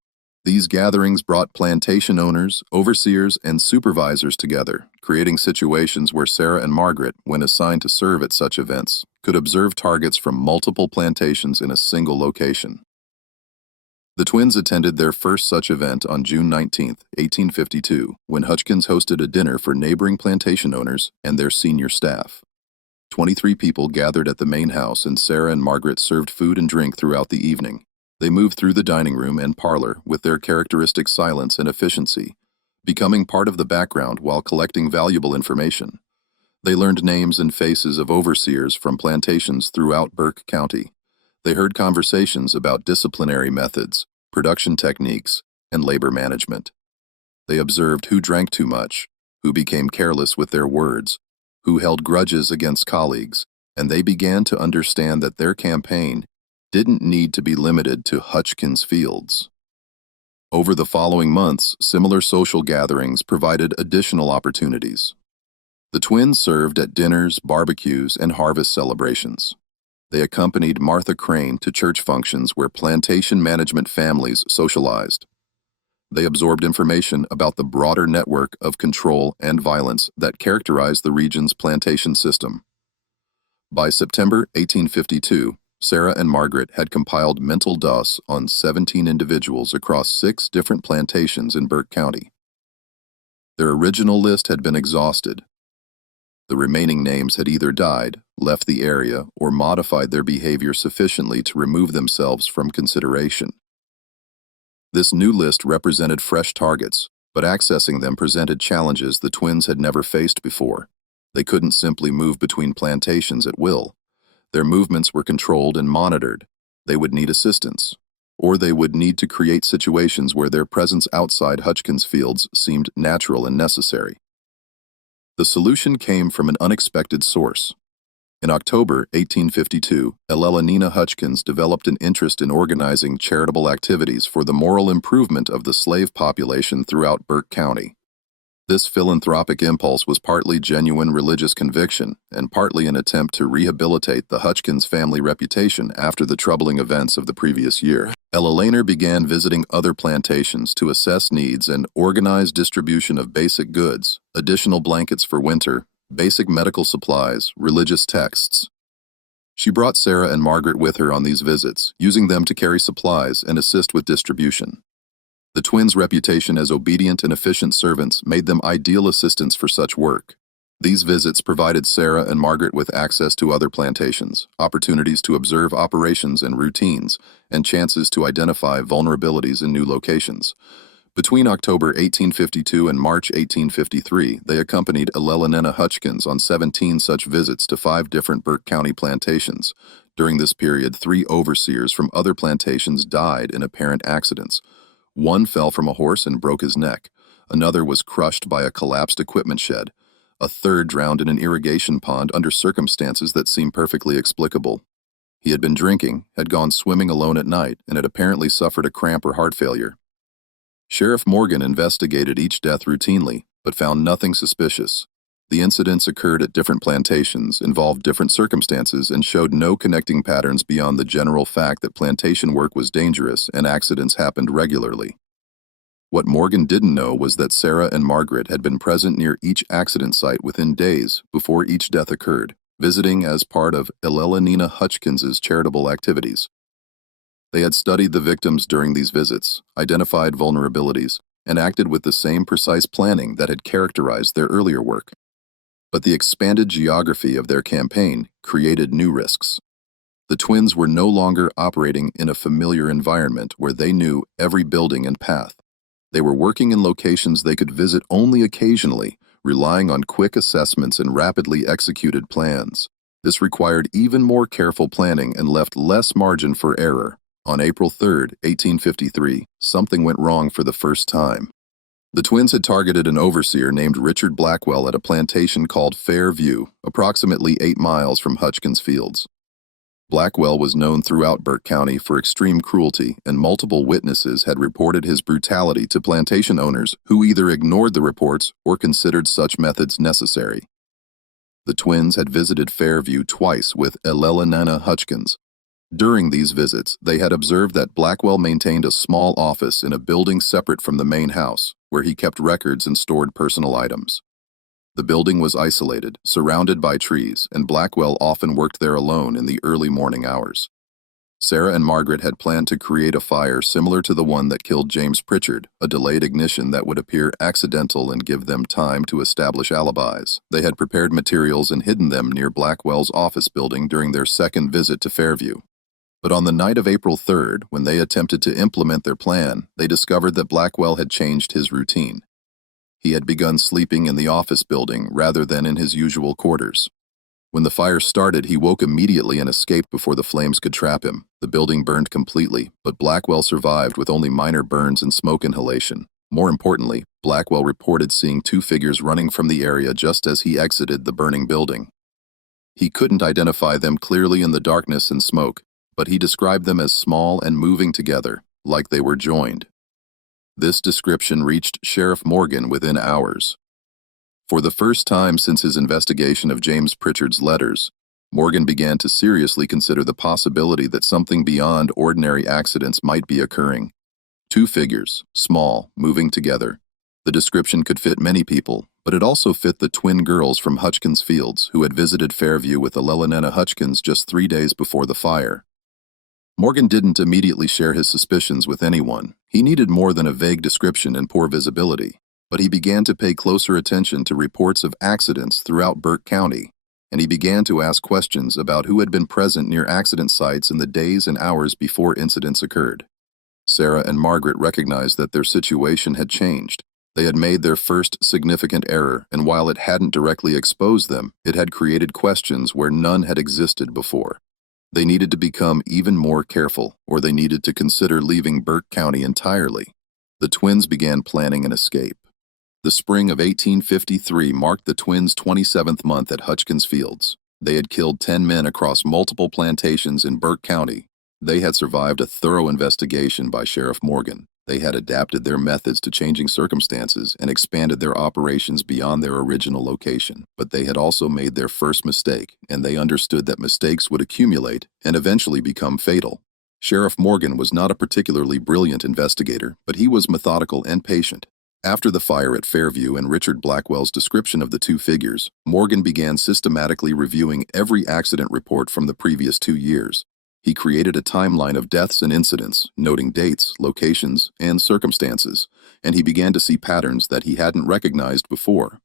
These gatherings brought plantation owners, overseers, and supervisors together, creating situations where Sarah and Margaret, when assigned to serve at such events, could observe targets from multiple plantations in a single location. The twins attended their first such event on June 19, 1852, when Hutchins hosted a dinner for neighboring plantation owners and their senior staff. 23 people gathered at the main house, and Sarah and Margaret served food and drink throughout the evening. They moved through the dining room and parlor with their characteristic silence and efficiency, becoming part of the background while collecting valuable information. They learned names and faces of overseers from plantations throughout Burke County. They heard conversations about disciplinary methods, production techniques, and labor management. They observed who drank too much, who became careless with their words, who held grudges against colleagues, and they began to understand that their campaign didn't need to be limited to Hutchins Fields. Over the following months, similar social gatherings provided additional opportunities. The twins served at dinners, barbecues, and harvest celebrations. They accompanied Martha Crane to church functions where plantation management families socialized. They absorbed information about the broader network of control and violence that characterized the region's plantation system. By September 1852, Sarah and Margaret had compiled mental DOS on 17 individuals across 6 different plantations in Burke County. Their original list had been exhausted. The remaining names had either died, left the area, or modified their behavior sufficiently to remove themselves from consideration. This new list represented fresh targets, but accessing them presented challenges the twins had never faced before. They couldn't simply move between plantations at will. Their movements were controlled and monitored. They would need assistance, or they would need to create situations where their presence outside Hutchins Fields seemed natural and necessary. The solution came from an unexpected source. In October 1852, Nina Hutchins developed an interest in organizing charitable activities for the moral improvement of the slave population throughout Burke County. This philanthropic impulse was partly genuine religious conviction and partly an attempt to rehabilitate the Hutchins family reputation after the troubling events of the previous year. Ella began visiting other plantations to assess needs and organize distribution of basic goods, additional blankets for winter, basic medical supplies, religious texts. She brought Sarah and Margaret with her on these visits, using them to carry supplies and assist with distribution. The twins' reputation as obedient and efficient servants made them ideal assistants for such work. These visits provided Sarah and Margaret with access to other plantations, opportunities to observe operations and routines, and chances to identify vulnerabilities in new locations. Between October 1852 and March 1853, they accompanied Elelena Hutchkins on 17 such visits to 5 different Burke County plantations. During this period, 3 overseers from other plantations died in apparent accidents. One fell from a horse and broke his neck. Another was crushed by a collapsed equipment shed. A third drowned in an irrigation pond under circumstances that seem perfectly explicable. He had been drinking, had gone swimming alone at night, and had apparently suffered a cramp or heart failure. Sheriff Morgan investigated each death routinely, but found nothing suspicious. The incidents occurred at different plantations, involved different circumstances, and showed no connecting patterns beyond the general fact that plantation work was dangerous and accidents happened regularly. What Morgan didn't know was that Sarah and Margaret had been present near each accident site within days before each death occurred, visiting as part of Elelena Hutchkins's charitable activities. They had studied the victims during these visits, identified vulnerabilities, and acted with the same precise planning that had characterized their earlier work. But the expanded geography of their campaign created new risks. The twins were no longer operating in a familiar environment where they knew every building and path. They were working in locations they could visit only occasionally, relying on quick assessments and rapidly executed plans. This required even more careful planning and left less margin for error. On April 3, 1853, something went wrong for the first time. The twins had targeted an overseer named Richard Blackwell at a plantation called Fairview, approximately 8 miles from Hutchkins Fields. Blackwell was known throughout Burke County for extreme cruelty, and multiple witnesses had reported his brutality to plantation owners who either ignored the reports or considered such methods necessary. The twins had visited Fairview twice with Elelena Hutchkins. During these visits, they had observed that Blackwell maintained a small office in a building separate from the main house, where he kept records and stored personal items. The building was isolated, surrounded by trees, and Blackwell often worked there alone in the early morning hours. Sarah and Margaret had planned to create a fire similar to the one that killed James Pritchard, a delayed ignition that would appear accidental and give them time to establish alibis. They had prepared materials and hidden them near Blackwell's office building during their second visit to Fairview. But on the night of April 3rd, when they attempted to implement their plan, they discovered that Blackwell had changed his routine. He had begun sleeping in the office building rather than in his usual quarters. When the fire started, he woke immediately and escaped before the flames could trap him. The building burned completely, but Blackwell survived with only minor burns and smoke inhalation. More importantly, Blackwell reported seeing 2 figures running from the area just as he exited the burning building. He couldn't identify them clearly in the darkness and smoke, but he described them as small and moving together, like they were joined. This description reached Sheriff Morgan within hours. For the first time since his investigation of James Pritchard's letters, Morgan began to seriously consider the possibility that something beyond ordinary accidents might be occurring. 2 figures, small, moving together. The description could fit many people, but it also fit the twin girls from Hutchkins Fields who had visited Fairview with Elelena Hutchkins just 3 days before the fire. Morgan didn't immediately share his suspicions with anyone. He needed more than a vague description and poor visibility, but he began to pay closer attention to reports of accidents throughout Burke County, and he began to ask questions about who had been present near accident sites in the days and hours before incidents occurred. Sarah and Margaret recognized that their situation had changed. They had made their first significant error, and while it hadn't directly exposed them, it had created questions where none had existed before. They needed to become even more careful, or they needed to consider leaving Burke County entirely. The twins began planning an escape. The spring of 1853 marked the twins' 27th month at Hutchkins Fields. They had killed 10 men across multiple plantations in Burke County. They had survived a thorough investigation by Sheriff Morgan. They had adapted their methods to changing circumstances and expanded their operations beyond their original location. But they had also made their first mistake, and they understood that mistakes would accumulate and eventually become fatal. Sheriff Morgan was not a particularly brilliant investigator, but he was methodical and patient. After the fire at Fairview and Richard Blackwell's description of the 2 figures, Morgan began systematically reviewing every accident report from the previous 2 years. He created a timeline of deaths and incidents, noting dates, locations, and circumstances, and he began to see patterns that he hadn't recognized before.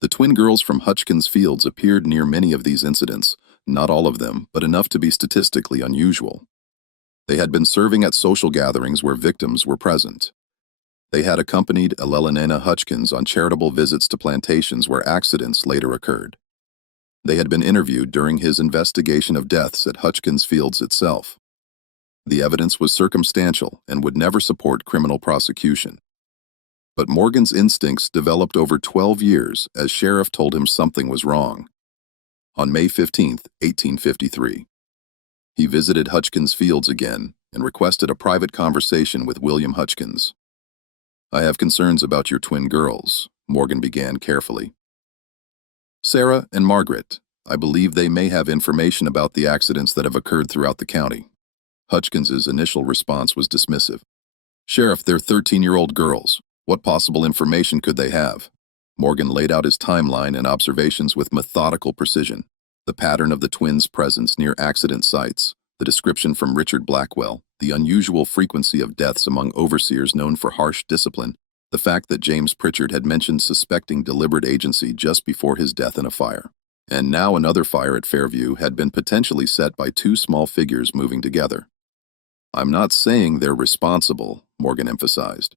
The twin girls from Hutchkins Fields appeared near many of these incidents, not all of them, but enough to be statistically unusual. They had been serving at social gatherings where victims were present. They had accompanied Elena Hutchins on charitable visits to plantations where accidents later occurred. They had been interviewed during his investigation of deaths at Hutchins Fields itself. The evidence was circumstantial and would never support criminal prosecution. But Morgan's instincts developed over 12 years as Sheriff told him something was wrong. On May 15, 1853, he visited Hutchins Fields again and requested a private conversation with William Hutchins. "I have concerns about your twin girls," Morgan began carefully. "Sarah and Margaret. I believe they may have information about the accidents that have occurred throughout the county." Hutchins's initial response was dismissive. "Sheriff, they're 13-year-old girls. What possible information could they have?" Morgan laid out his timeline and observations with methodical precision. The pattern of the twins' presence near accident sites, the description from Richard Blackwell, the unusual frequency of deaths among overseers known for harsh discipline, the fact that James Pritchard had mentioned suspecting deliberate agency just before his death in a fire. And now another fire at Fairview had been potentially set by two small figures moving together. "I'm not saying they're responsible," Morgan emphasized.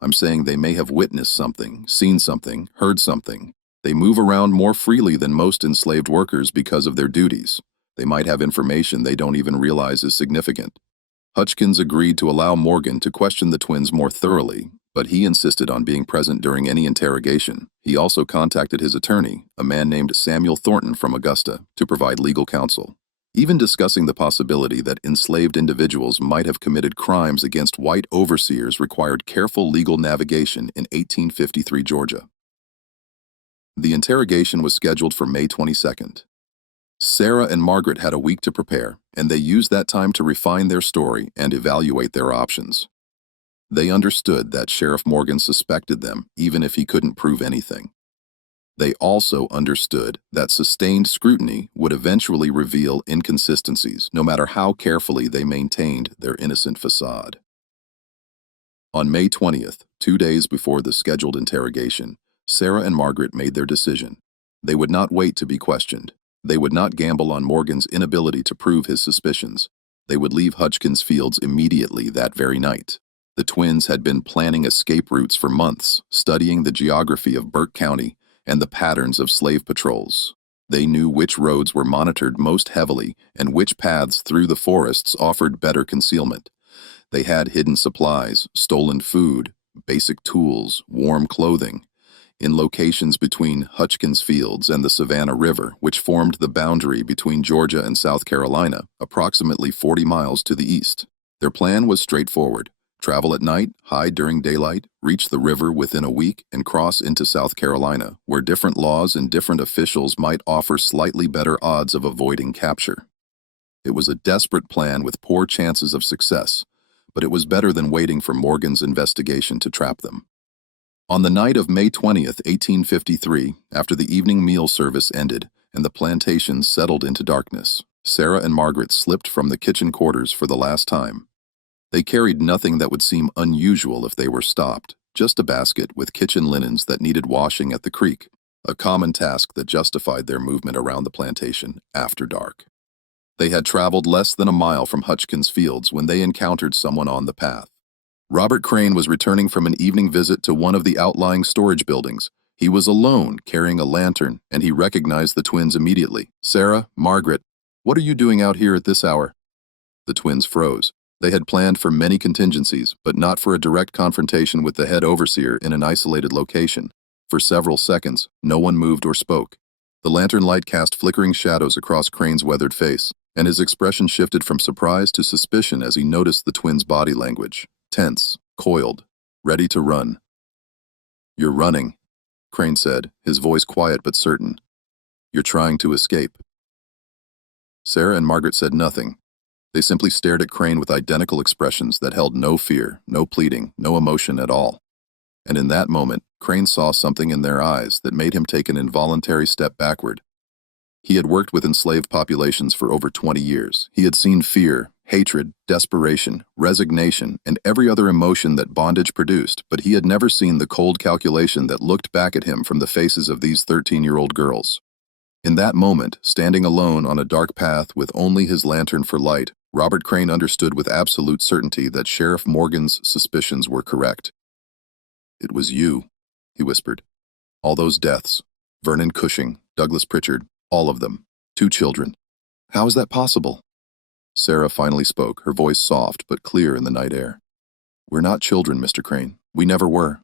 "I'm saying they may have witnessed something, seen something, heard something. They move around more freely than most enslaved workers because of their duties. They might have information they don't even realize is significant." Hutchins agreed to allow Morgan to question the twins more thoroughly, but he insisted on being present during any interrogation. He also contacted his attorney, a man named Samuel Thornton from Augusta, to provide legal counsel. Even discussing the possibility that enslaved individuals might have committed crimes against white overseers required careful legal navigation in 1853 Georgia. The interrogation was scheduled for May 22nd. Sarah and Margaret had a week to prepare, and they used that time to refine their story and evaluate their options. They understood that Sheriff Morgan suspected them, even if he couldn't prove anything. They also understood that sustained scrutiny would eventually reveal inconsistencies, no matter how carefully they maintained their innocent facade. On May 20th, 2 days before the scheduled interrogation, Sarah and Margaret made their decision. They would not wait to be questioned. They would not gamble on Morgan's inability to prove his suspicions. They would leave Hutchins Fields immediately that very night. The twins had been planning escape routes for months, studying the geography of Burke County and the patterns of slave patrols. They knew which roads were monitored most heavily and which paths through the forests offered better concealment. They had hidden supplies, stolen food, basic tools, warm clothing, in locations between Hutchins Fields and the Savannah River, which formed the boundary between Georgia and South Carolina, approximately 40 miles to the east. Their plan was straightforward: travel at night, hide during daylight, reach the river within a week, and cross into South Carolina, where different laws and different officials might offer slightly better odds of avoiding capture. It was a desperate plan with poor chances of success, but it was better than waiting for Morgan's investigation to trap them. On the night of May 20th, 1853, after the evening meal service ended and the plantation settled into darkness, Sarah and Margaret slipped from the kitchen quarters for the last time. They carried nothing that would seem unusual if they were stopped, just a basket with kitchen linens that needed washing at the creek, a common task that justified their movement around the plantation after dark. They had traveled less than a mile from Hutchins Fields when they encountered someone on the path. Robert Crane was returning from an evening visit to one of the outlying storage buildings. He was alone, carrying a lantern, and he recognized the twins immediately. "Sarah, Margaret, what are you doing out here at this hour?" The twins froze. They had planned for many contingencies, but not for a direct confrontation with the head overseer in an isolated location. For several seconds, no one moved or spoke. The lantern light cast flickering shadows across Crane's weathered face, and his expression shifted from surprise to suspicion as he noticed the twins' body language. Tense, coiled, ready to run. "You're running," Crane said, his voice quiet but certain. "You're trying to escape." Sarah and Margaret said nothing. They simply stared at Crane with identical expressions that held no fear, no pleading, no emotion at all. And in that moment, Crane saw something in their eyes that made him take an involuntary step backward. He had worked with enslaved populations for over 20 years. He had seen fear, hatred, desperation, resignation, and every other emotion that bondage produced, but he had never seen the cold calculation that looked back at him from the faces of these 13-year-old girls. In that moment, standing alone on a dark path with only his lantern for light, Robert Crane understood with absolute certainty that Sheriff Morgan's suspicions were correct. "It was you," he whispered. "All those deaths. Vernon Cushing, Douglas Pritchard, all of them. 2 children. How is that possible?" Sarah finally spoke, her voice soft but clear in the night air. "We're not children, Mr. Crane. We never were."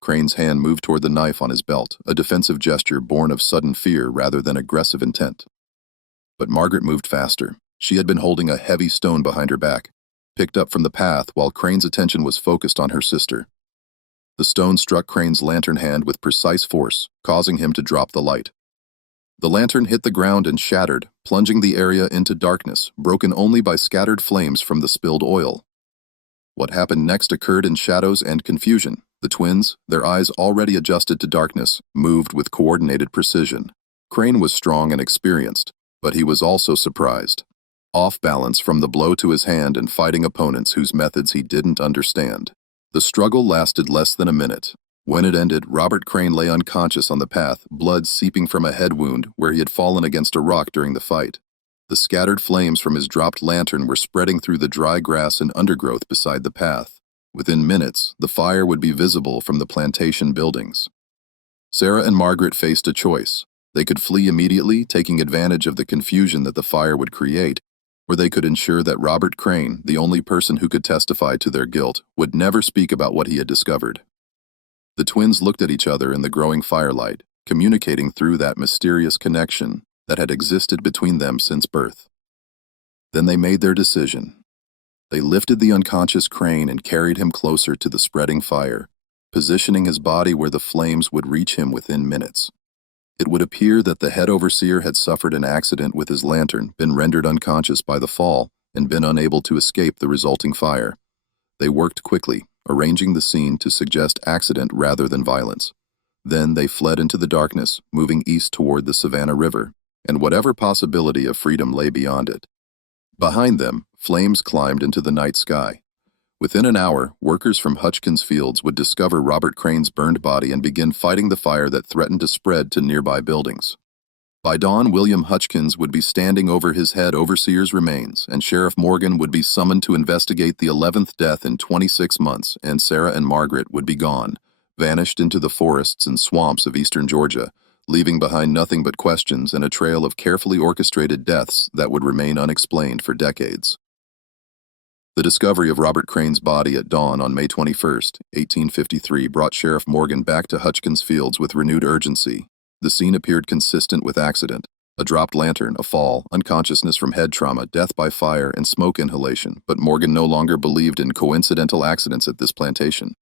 Crane's hand moved toward the knife on his belt, a defensive gesture born of sudden fear rather than aggressive intent. But Margaret moved faster. She had been holding a heavy stone behind her back, picked up from the path while Crane's attention was focused on her sister. The stone struck Crane's lantern hand with precise force, causing him to drop the light. The lantern hit the ground and shattered, plunging the area into darkness, broken only by scattered flames from the spilled oil. What happened next occurred in shadows and confusion. The twins, their eyes already adjusted to darkness, moved with coordinated precision. Crane was strong and experienced, but he was also surprised. Off balance from the blow to his hand and fighting opponents whose methods he didn't understand. The struggle lasted less than a minute. When it ended, Robert Crane lay unconscious on the path, blood seeping from a head wound where he had fallen against a rock during the fight. The scattered flames from his dropped lantern were spreading through the dry grass and undergrowth beside the path. Within minutes, the fire would be visible from the plantation buildings. Sarah and Margaret faced a choice. They could flee immediately, taking advantage of the confusion that the fire would create, or they could ensure that Robert Crane, the only person who could testify to their guilt, would never speak about what he had discovered. The twins looked at each other in the growing firelight, communicating through that mysterious connection that had existed between them since birth. Then they made their decision. They lifted the unconscious Crane and carried him closer to the spreading fire, positioning his body where the flames would reach him within minutes. It would appear that the head overseer had suffered an accident with his lantern, been rendered unconscious by the fall, and been unable to escape the resulting fire. They worked quickly, arranging the scene to suggest accident rather than violence. Then they fled into the darkness, moving east toward the Savannah River, and whatever possibility of freedom lay beyond it. Behind them, flames climbed into the night sky. Within an hour, workers from Hutchins Fields would discover Robert Crane's burned body and begin fighting the fire that threatened to spread to nearby buildings. By dawn, William Hutchins would be standing over his head overseer's remains, and Sheriff Morgan would be summoned to investigate the 11th death in 26 months, and Sarah and Margaret would be gone, vanished into the forests and swamps of eastern Georgia, leaving behind nothing but questions and a trail of carefully orchestrated deaths that would remain unexplained for decades. The discovery of Robert Crane's body at dawn on May 21, 1853, brought Sheriff Morgan back to Hutchins Fields with renewed urgency. The scene appeared consistent with accident: a dropped lantern, a fall, unconsciousness from head trauma, death by fire, and smoke inhalation. But Morgan no longer believed in coincidental accidents at this plantation.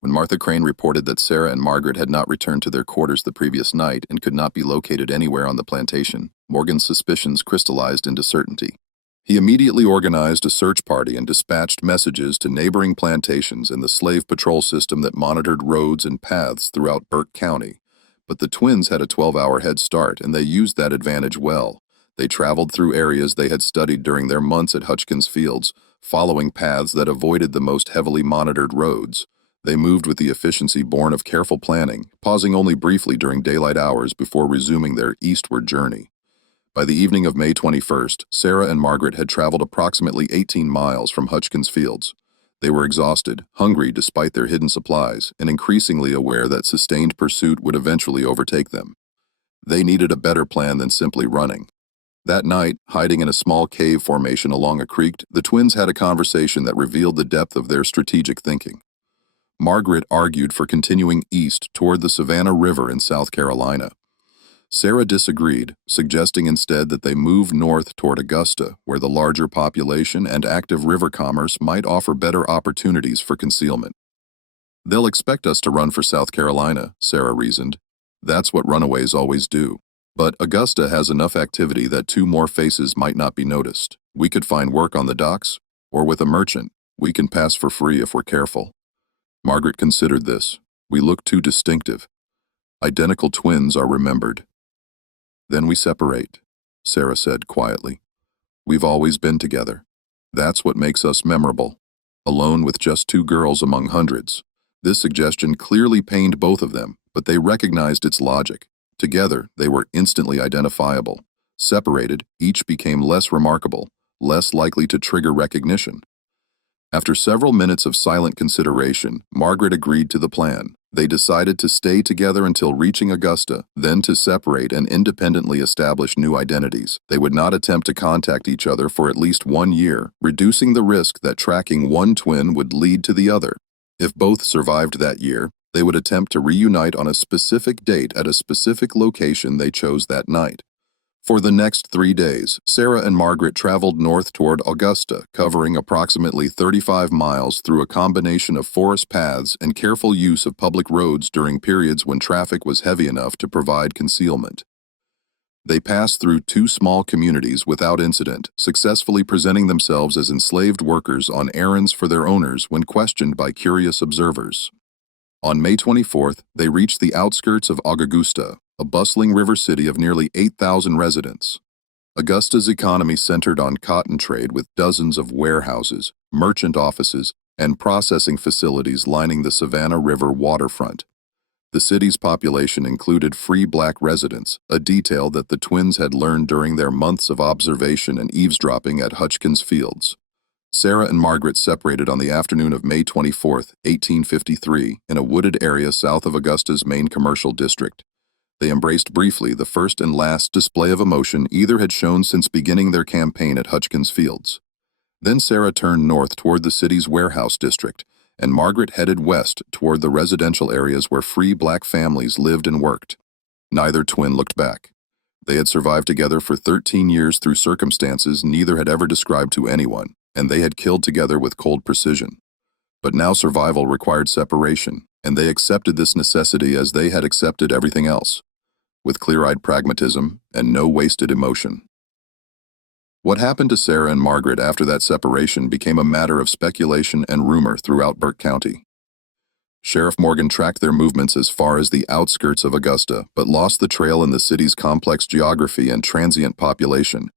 When Martha Crane reported that Sarah and Margaret had not returned to their quarters the previous night and could not be located anywhere on the plantation, Morgan's suspicions crystallized into certainty. He immediately organized a search party and dispatched messages to neighboring plantations and the slave patrol system that monitored roads and paths throughout Burke County. But the twins had a 12-hour head start, and they used that advantage well. They traveled through areas they had studied during their months at Hutchins Fields, following paths that avoided the most heavily monitored roads. They moved with the efficiency born of careful planning, pausing only briefly during daylight hours before resuming their eastward journey. By the evening of May 21st, Sarah and Margaret had traveled approximately 18 miles from Hutchins Fields. They were exhausted, hungry despite their hidden supplies, and increasingly aware that sustained pursuit would eventually overtake them. They needed a better plan than simply running. That night, hiding in a small cave formation along a creek, the twins had a conversation that revealed the depth of their strategic thinking. Margaret argued for continuing east toward the Savannah River in South Carolina. Sarah disagreed, suggesting instead that they move north toward Augusta, where the larger population and active river commerce might offer better opportunities for concealment. "They'll expect us to run for South Carolina," Sarah reasoned. "That's what runaways always do. But Augusta has enough activity that 2 more faces might not be noticed. We could find work on the docks, or with a merchant. We can pass for free if we're careful." Margaret considered this. "We look too distinctive. Identical twins are remembered." "Then we separate," Sarah said quietly. "We've always been together. That's what makes us memorable. Alone with just 2 girls among hundreds." This suggestion clearly pained both of them, but they recognized its logic. Together, they were instantly identifiable. Separated, each became less remarkable, less likely to trigger recognition. After several minutes of silent consideration, Margaret agreed to the plan. They decided to stay together until reaching Augusta, then to separate and independently establish new identities. They would not attempt to contact each other for at least 1 year, reducing the risk that tracking one twin would lead to the other. If both survived that year, they would attempt to reunite on a specific date at a specific location they chose that night. For the next 3 days, Sarah and Margaret traveled north toward Augusta, covering approximately 35 miles through a combination of forest paths and careful use of public roads during periods when traffic was heavy enough to provide concealment. They passed through 2 small communities without incident, successfully presenting themselves as enslaved workers on errands for their owners when questioned by curious observers. On May 24th, they reached the outskirts of Augusta, a bustling river city of nearly 8,000 residents. Augusta's economy centered on cotton trade with dozens of warehouses, merchant offices, and processing facilities lining the Savannah River waterfront. The city's population included free black residents, a detail that the twins had learned during their months of observation and eavesdropping at Hutchins Fields. Sarah and Margaret separated on the afternoon of May 24, 1853, in a wooded area south of Augusta's main commercial district. They embraced briefly, the first and last display of emotion either had shown since beginning their campaign at Hutchins Fields. Then Sarah turned north toward the city's warehouse district, and Margaret headed west toward the residential areas where free black families lived and worked. Neither twin looked back. They had survived together for 13 years through circumstances neither had ever described to anyone, and they had killed together with cold precision. But now survival required separation, and they accepted this necessity as they had accepted everything else, with clear-eyed pragmatism and no wasted emotion. What happened to Sarah and Margaret after that separation became a matter of speculation and rumor throughout Burke County. Sheriff Morgan tracked their movements as far as the outskirts of Augusta, but lost the trail in the city's complex geography and transient population.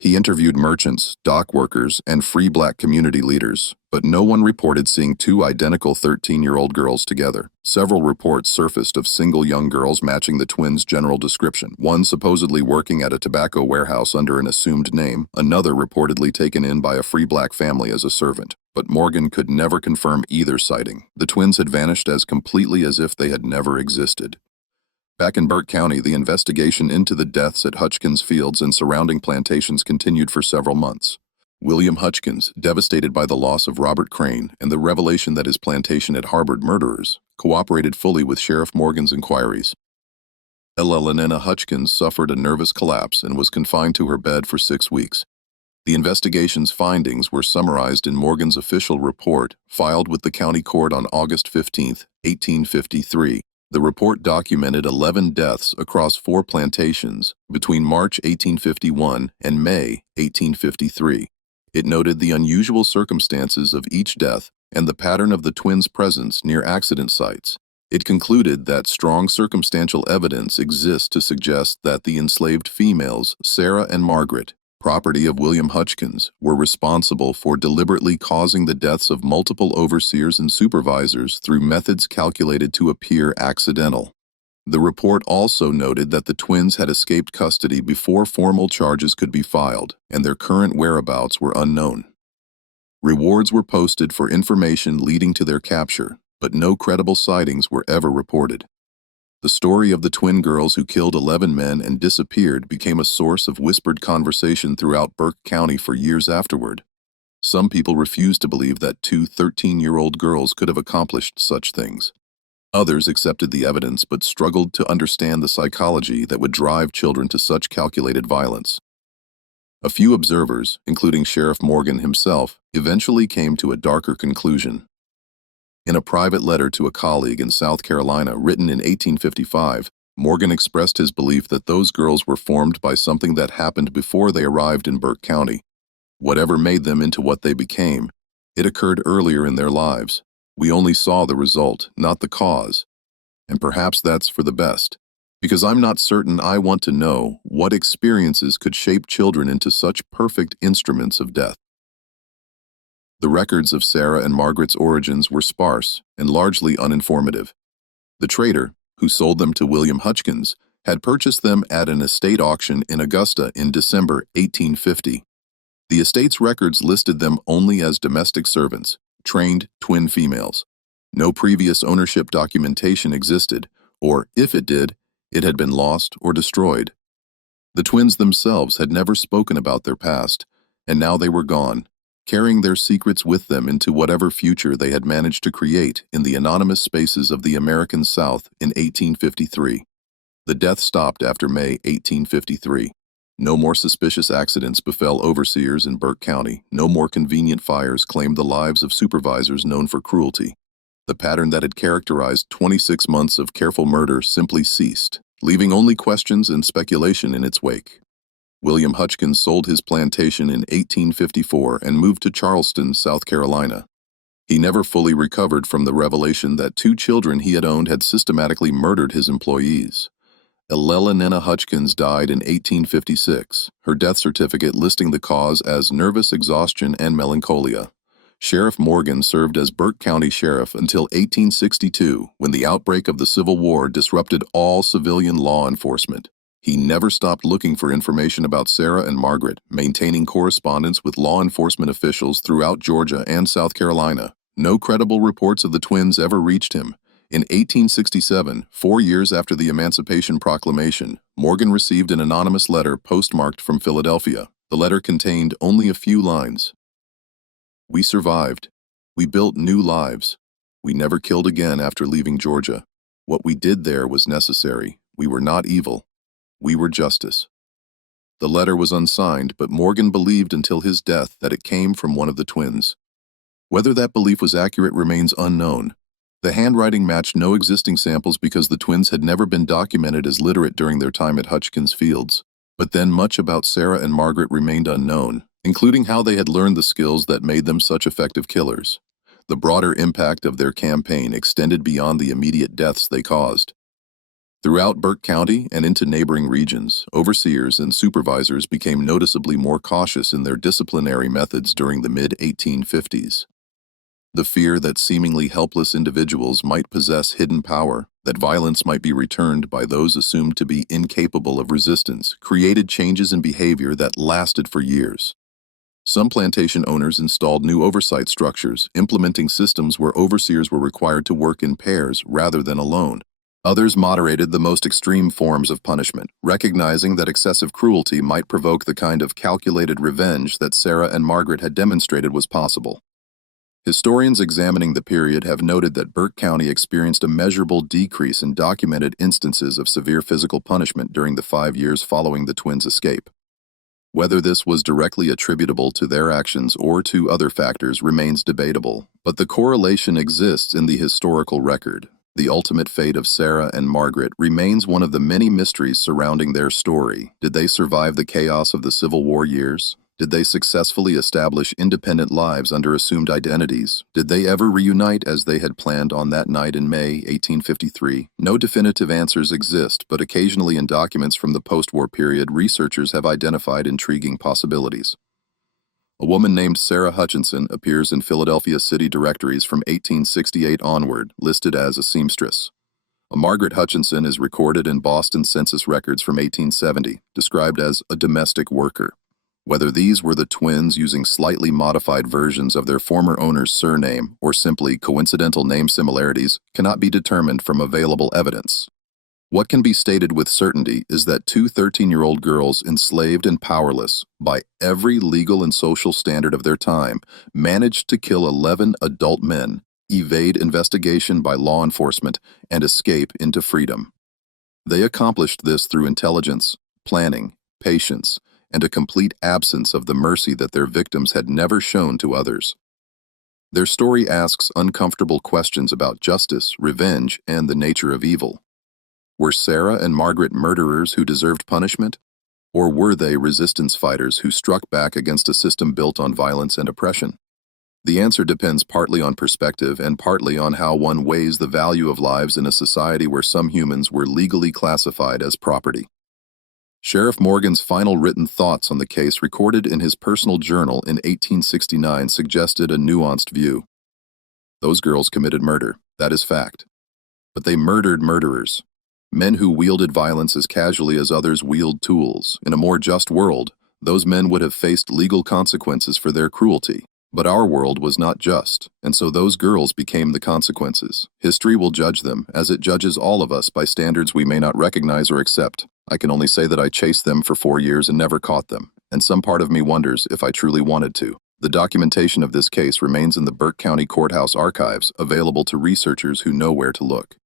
He interviewed merchants, dock workers, and free black community leaders, but no one reported seeing 2 identical 13-year-old girls together. Several reports surfaced of single young girls matching the twins' general description, one supposedly working at a tobacco warehouse under an assumed name, another reportedly taken in by a free black family as a servant. But Morgan could never confirm either sighting. The twins had vanished as completely as if they had never existed. Back in Burke County, the investigation into the deaths at Hutchins Fields and surrounding plantations continued for several months. William Hutchins, devastated by the loss of Robert Crane and the revelation that his plantation had harbored murderers, cooperated fully with Sheriff Morgan's inquiries. Elena Hutchins suffered a nervous collapse and was confined to her bed for 6 weeks. The investigation's findings were summarized in Morgan's official report, filed with the county court on August 15, 1853. The report documented 11 deaths across 4 plantations between March 1851 and May 1853. It noted the unusual circumstances of each death and the pattern of the twins' presence near accident sites. It concluded that strong circumstantial evidence exists to suggest that the enslaved females, Sarah and Margaret, property of William Hutchins, were responsible for deliberately causing the deaths of multiple overseers and supervisors through methods calculated to appear accidental. The report also noted that the twins had escaped custody before formal charges could be filed, and their current whereabouts were unknown. Rewards were posted for information leading to their capture, but no credible sightings were ever reported. The story of the twin girls who killed 11 men and disappeared became a source of whispered conversation throughout Burke County for years afterward. Some people refused to believe that 2 13-year-old girls could have accomplished such things. Others accepted the evidence but struggled to understand the psychology that would drive children to such calculated violence. A few observers, including Sheriff Morgan himself, eventually came to a darker conclusion. In a private letter to a colleague in South Carolina written in 1855, Morgan expressed his belief that those girls were formed by something that happened before they arrived in Burke County. Whatever made them into what they became, it occurred earlier in their lives. We only saw the result, not the cause. And perhaps that's for the best, because I'm not certain I want to know what experiences could shape children into such perfect instruments of death. The records of Sarah and Margaret's origins were sparse and largely uninformative. The trader, who sold them to William Hutchins, had purchased them at an estate auction in Augusta in December 1850. The estate's records listed them only as domestic servants, trained twin females. No previous ownership documentation existed, or if it did, it had been lost or destroyed. The twins themselves had never spoken about their past, and now they were gone, carrying their secrets with them into whatever future they had managed to create in the anonymous spaces of the American South in 1853. The death stopped after May 1853. No more suspicious accidents befell overseers in Burke County. No more convenient fires claimed the lives of supervisors known for cruelty. The pattern that had characterized 26 months of careful murder simply ceased, leaving only questions and speculation in its wake. William Hutchins sold his plantation in 1854 and moved to Charleston, South Carolina. He never fully recovered from the revelation that 2 children he had owned had systematically murdered his employees. Elena Hutchins died in 1856, her death certificate listing the cause as nervous exhaustion and melancholia. Sheriff Morgan served as Burke County Sheriff until 1862, when the outbreak of the Civil War disrupted all civilian law enforcement. He never stopped looking for information about Sarah and Margaret, maintaining correspondence with law enforcement officials throughout Georgia and South Carolina. No credible reports of the twins ever reached him. In 1867, 4 years after the Emancipation Proclamation, Morgan received an anonymous letter postmarked from Philadelphia. The letter contained only a few lines. "We survived. We built new lives. We never killed again after leaving Georgia. What we did there was necessary. We were not evil. We were justice." The letter was unsigned, but Morgan believed until his death that it came from one of the twins. Whether that belief was accurate remains unknown. The handwriting matched no existing samples because the twins had never been documented as literate during their time at Hutchins Fields. But then much about Sarah and Margaret remained unknown, including how they had learned the skills that made them such effective killers. The broader impact of their campaign extended beyond the immediate deaths they caused. Throughout Burke County and into neighboring regions, overseers and supervisors became noticeably more cautious in their disciplinary methods during the mid-1850s. The fear that seemingly helpless individuals might possess hidden power, that violence might be returned by those assumed to be incapable of resistance, created changes in behavior that lasted for years. Some plantation owners installed new oversight structures, implementing systems where overseers were required to work in pairs rather than alone. Others moderated the most extreme forms of punishment, recognizing that excessive cruelty might provoke the kind of calculated revenge that Sarah and Margaret had demonstrated was possible. Historians examining the period have noted that Burke County experienced a measurable decrease in documented instances of severe physical punishment during the 5 years following the twins' escape. Whether this was directly attributable to their actions or to other factors remains debatable, but the correlation exists in the historical record. The ultimate fate of Sarah and Margaret remains one of the many mysteries surrounding their story. Did they survive the chaos of the Civil War years? Did they successfully establish independent lives under assumed identities? Did they ever reunite as they had planned on that night in May 1853? No definitive answers exist, but occasionally in documents from the post-war period, researchers have identified intriguing possibilities. A woman named Sarah Hutchinson appears in Philadelphia city directories from 1868 onward, listed as a seamstress. A Margaret Hutchinson is recorded in Boston census records from 1870, described as a domestic worker. Whether these were the twins using slightly modified versions of their former owner's surname or simply coincidental name similarities cannot be determined from available evidence. What can be stated with certainty is that 2 13-year-old girls, enslaved and powerless by every legal and social standard of their time, managed to kill 11 adult men, evade investigation by law enforcement, and escape into freedom. They accomplished this through intelligence, planning, patience, and a complete absence of the mercy that their victims had never shown to others. Their story asks uncomfortable questions about justice, revenge, and the nature of evil. Were Sarah and Margaret murderers who deserved punishment? Or were they resistance fighters who struck back against a system built on violence and oppression? The answer depends partly on perspective and partly on how one weighs the value of lives in a society where some humans were legally classified as property. Sheriff Morgan's final written thoughts on the case recorded in his personal journal in 1869 suggested a nuanced view. Those girls committed murder, that is fact. But they murdered murderers. Men who wielded violence as casually as others wield tools. In a more just world, Those men would have faced legal consequences for their cruelty. But our world was not just, and so those girls became the consequences. History will judge them, as it judges all of us by standards we may not recognize or accept. I can only say that I chased them for 4 years and never caught them, and some part of me wonders if I truly wanted to. The documentation of this case remains in the Burke County Courthouse archives, available to researchers who know where to look.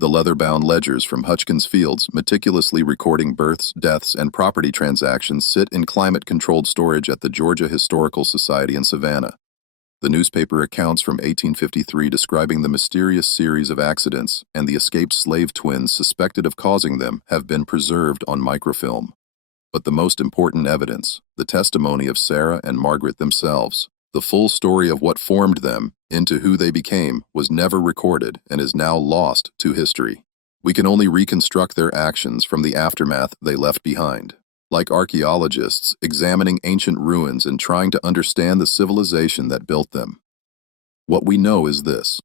The leather-bound ledgers from Hutchins Fields, meticulously recording births, deaths, and property transactions, sit in climate-controlled storage at the Georgia Historical Society in Savannah. The newspaper accounts from 1853 describing the mysterious series of accidents and the escaped slave twins suspected of causing them have been preserved on microfilm. But the most important evidence, the testimony of Sarah and Margaret themselves, the full story of what formed them into who they became, was never recorded and is now lost to history. We can only reconstruct their actions from the aftermath they left behind. Like archaeologists examining ancient ruins and trying to understand the civilization that built them. What we know is this: